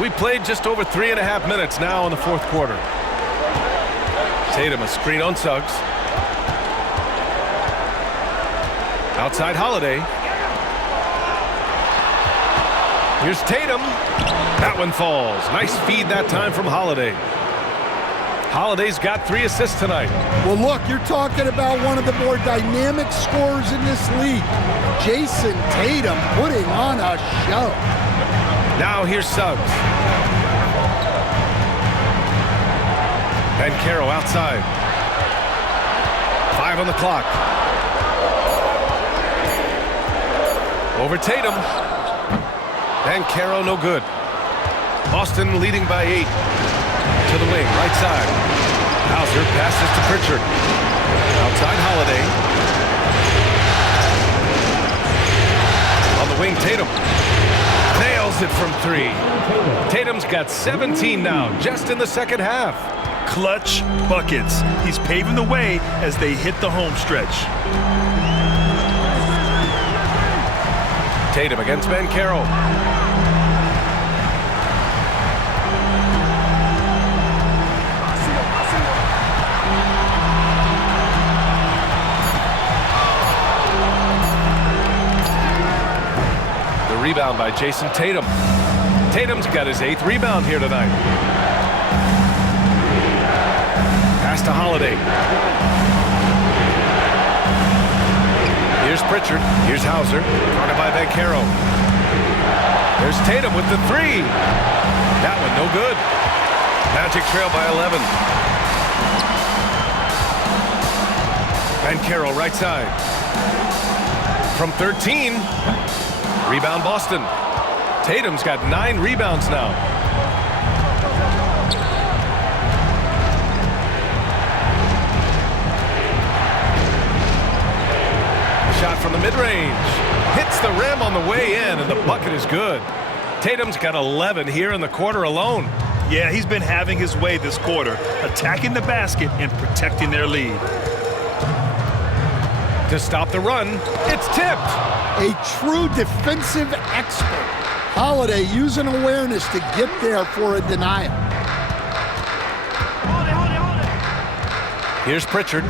We played just over 3.5 minutes now in the fourth quarter. Tatum a screen on Suggs. Outside Holiday. Here's Tatum. That one falls. Nice feed that time from Holiday. Holiday's got 3 assists tonight. Well, look, you're talking about one of the more dynamic scorers in this league. Jason Tatum putting on a show. Now here's Suggs. Banchero outside. 5 on the clock. Over Tatum. Banchero no good. Boston leading by 8. To the wing, right side. Hauser passes to Pritchard. Outside Holiday. On the wing, Tatum. Nails it from 3. Tatum's got 17 now, just in the second half. Clutch buckets. He's paving the way as they hit the home stretch. Tatum against Banchero. The rebound by Jason Tatum. Tatum's got his 8th rebound here tonight. Pass to Holiday. Here's Pritchard. Here's Hauser. Guarded by Banchero. There's Tatum with the 3. That one no good. Magic trail by 11. Banchero right side. From 13. Rebound Boston. Tatum's got 9 rebounds now. Shot from the mid-range. Hits the rim on the way in, and the bucket is good. Tatum's got 11 here in the quarter alone. Yeah, he's been having his way this quarter, attacking the basket and protecting their lead. To stop the run, it's tipped. A true defensive expert. Holiday using awareness to get there for a denial. Here's Pritchard.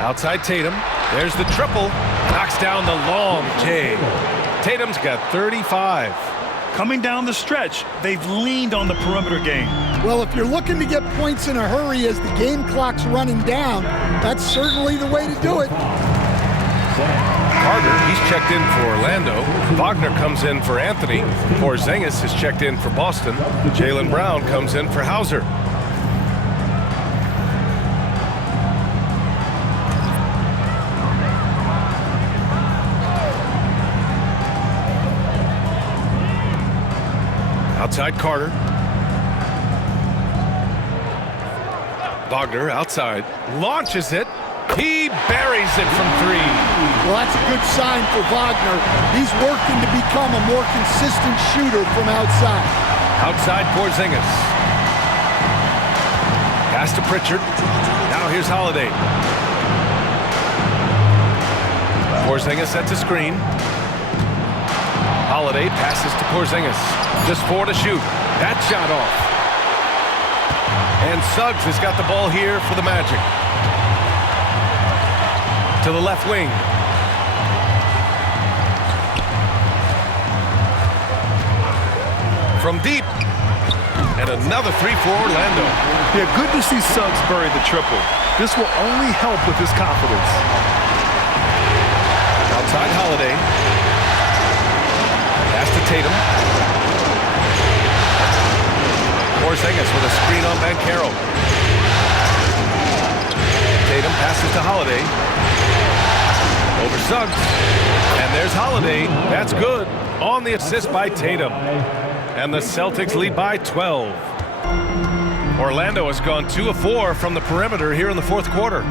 Outside Tatum. There's the triple. Knocks down the long J. Tatum's got 35. Coming down the stretch, they've leaned on the perimeter game. Well, if you're looking to get points in a hurry as the game clock's running down, that's certainly the way to do it. Carter, he's checked in for Orlando. Wagner comes in for Anthony. Porzingis is checked in for Boston. Jaylen Brown comes in for Hauser. Outside Carter. Wagner outside. Launches it. He buries it from 3. Well, that's a good sign for Wagner. He's working to become a more consistent shooter from outside. Outside Porzingis. Pass to Pritchard. Now here's Holiday. Porzingis sets a screen. Holiday passes to Porzingis. Just 4 to shoot. That shot off. And Suggs has got the ball here for the Magic. To the left wing. From deep. And another 3 for Orlando. Yeah, good to see Suggs bury the triple. This will only help with his confidence. Outside Holiday. Pass to Tatum. Porzingis with a screen on Banchero. Tatum passes to Holiday. Over Suggs. And there's Holiday. That's good. On the assist by Tatum. And the Celtics lead by 12. Orlando has gone 2 of 4 from the perimeter here in the 4th quarter.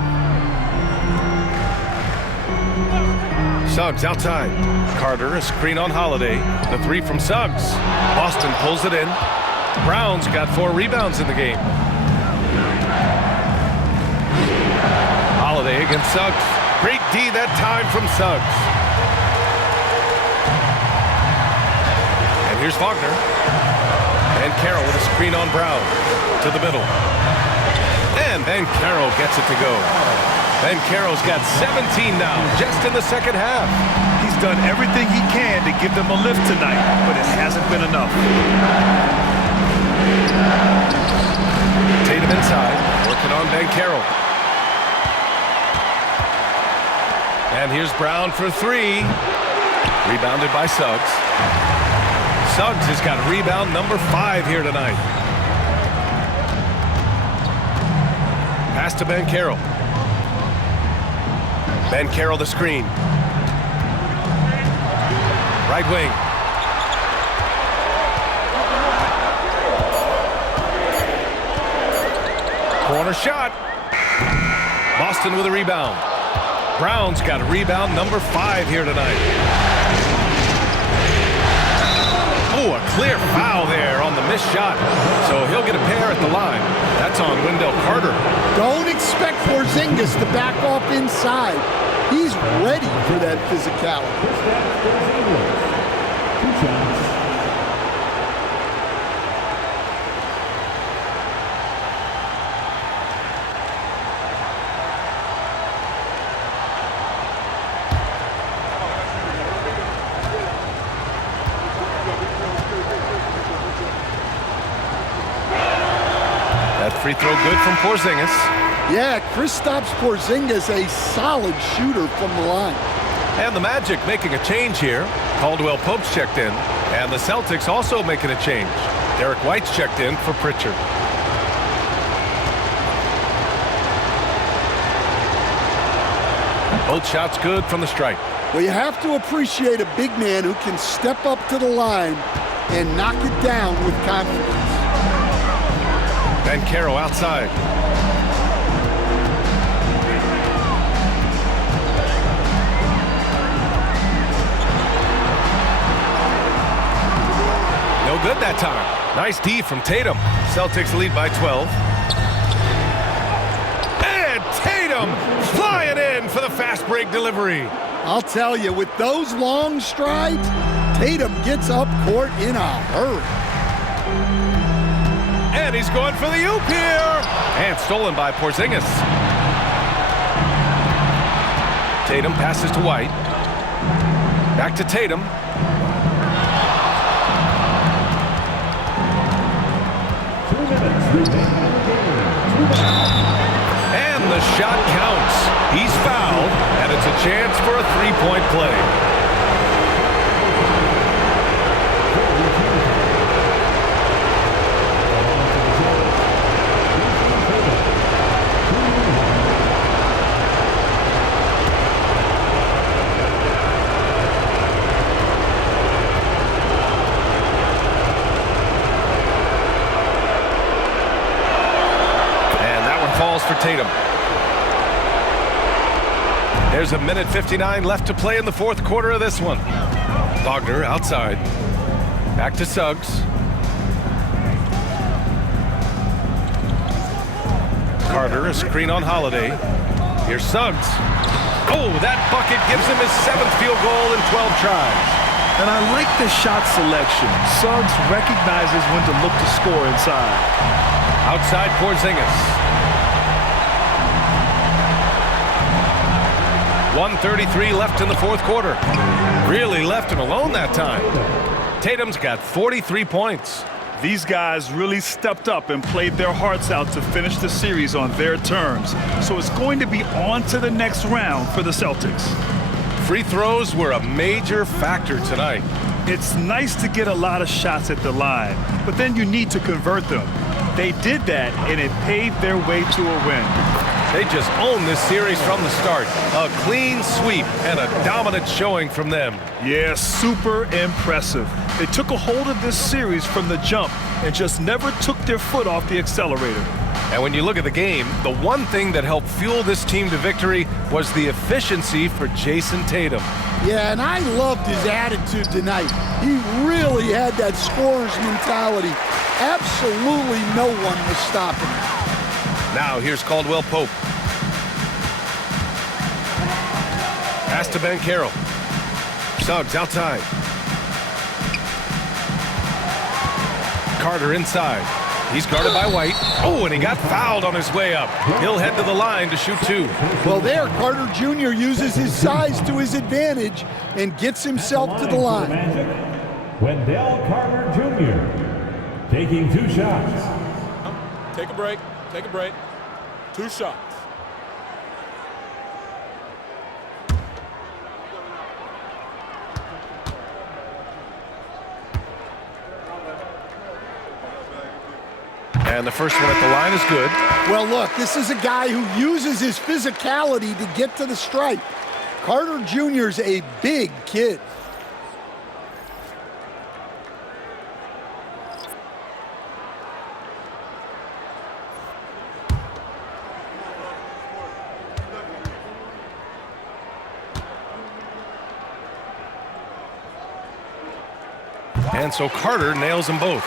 Suggs outside. Carter, a screen on Holiday. The 3 from Suggs. Boston pulls it in. Brown's got 4 rebounds in the game. Holiday against Suggs. Great D that time from Suggs. And here's Wagner. Banchero with a screen on Brown. To the middle. And Banchero gets it to go. Banchero's got 17 now, just in the second half. He's done everything he can to give them a lift tonight, but it hasn't been enough. Tatum inside, working on Banchero. And here's Brown for 3. Rebounded by Suggs. Suggs has got rebound number 5 here tonight. Pass to Banchero. Banchero the screen. Right wing. Corner shot. Boston with a rebound. Brown's got a rebound number 5 here tonight. Oh, a clear foul there on the missed shot. So he'll get a pair at the line. That's on Wendell Carter. Don't expect Porzingis to back off inside. He's ready for that physicality. Free throw good from Porzingis. Yeah, Kristaps Porzingis, a solid shooter from the line. And the Magic making a change here. Caldwell Pope's checked in. And the Celtics also making a change. Derek White's checked in for Pritchard. Both shots good from the stripe. Well, you have to appreciate a big man who can step up to the line and knock it down with confidence. Banchero outside. No good that time. Nice D from Tatum. Celtics lead by 12. And Tatum flying in for the fast break delivery. I'll tell you, with those long strides, Tatum gets up court in a hurry. And he's going for the oop here. And stolen by Porzingis. Tatum passes to White. Back to Tatum. And the shot counts. He's fouled, and it's a chance for a three-point play. For Tatum. There's a minute 59 left to play in the fourth quarter of this one. Wagner outside. Back to Suggs. Carter, a screen on Holiday. Here's Suggs. Oh, that bucket gives him his 7th field goal in 12 tries. And I like the shot selection. Suggs recognizes when to look to score inside. Outside Porzingis. 1:33 left in the fourth quarter. Really left him alone that time. Tatum's got 43 points. These guys really stepped up and played their hearts out to finish the series on their terms. So it's going to be on to the next round for the Celtics. Free throws were a major factor tonight. It's nice to get a lot of shots at the line, but then you need to convert them. They did that, and it paved their way to a win. They just owned this series from the start. A clean sweep and a dominant showing from them. Yeah, super impressive. They took a hold of this series from the jump and just never took their foot off the accelerator. And when you look at the game, the one thing that helped fuel this team to victory was the efficiency for Jason Tatum. Yeah, and I loved his attitude tonight. He really had that scorer's mentality. Absolutely no one was stopping him. Now here's Caldwell Pope. Pass to Banchero. Suggs outside. Carter inside. He's guarded by White. Oh, and he got fouled on his way up. He'll head to the line to shoot 2. Well, there, Carter Jr. uses his size to his advantage and gets himself to the line. Wendell Carter Jr. taking 2 shots. Take a break. Take a break. 2 shots. And the first one at the line is good. Well, look, this is a guy who uses his physicality to get to the stripe. Carter Jr.'s a big kid. And so Carter nails them both.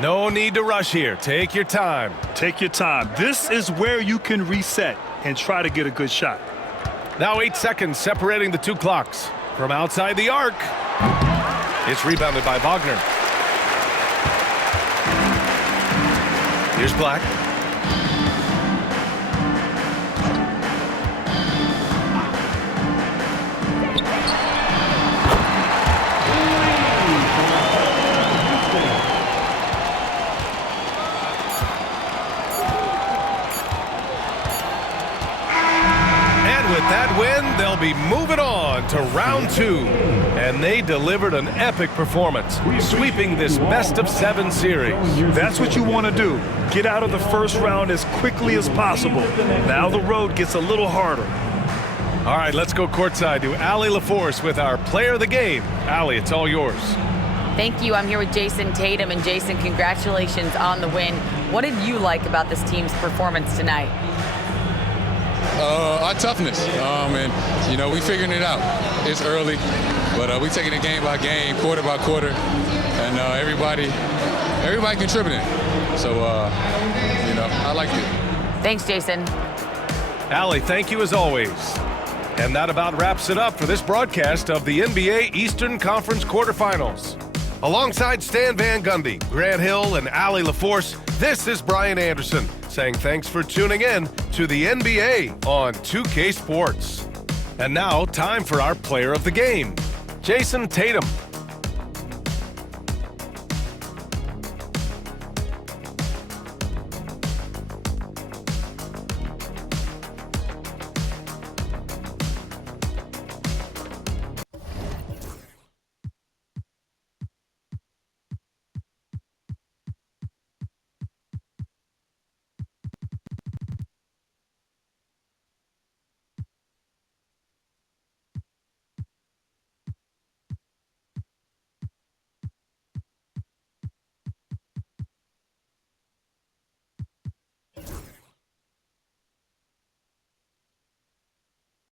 No need to rush here. Take your time. Take your time. This is where you can reset and try to get a good shot. Now 8 seconds separating the two clocks. From outside the arc. It's rebounded by Wagner. Here's Black. That win, they'll be moving on to round 2. And they delivered an epic performance, sweeping this best-of-7 series. That's what you want to do. Get out of the first round as quickly as possible. Now the road gets a little harder. All right, let's go courtside to Allie LaForce with our player of the game. Allie, it's all yours. Thank you. I'm here with Jason Tatum. And Jason, congratulations on the win. What did you like about this team's performance tonight? Our toughness, and you know, we figuring it out. It's early, but we taking it game by game, quarter by quarter, and everybody contributing. So, you know, I like it. Thanks, Jason. Allie, thank you as always. And that about wraps it up for this broadcast of the NBA Eastern Conference quarterfinals. Alongside Stan Van Gundy, Grant Hill, and Allie LaForce, this is Brian Anderson saying thanks for tuning in to the NBA on 2K Sports. And now, time for our player of the game, Jason Tatum.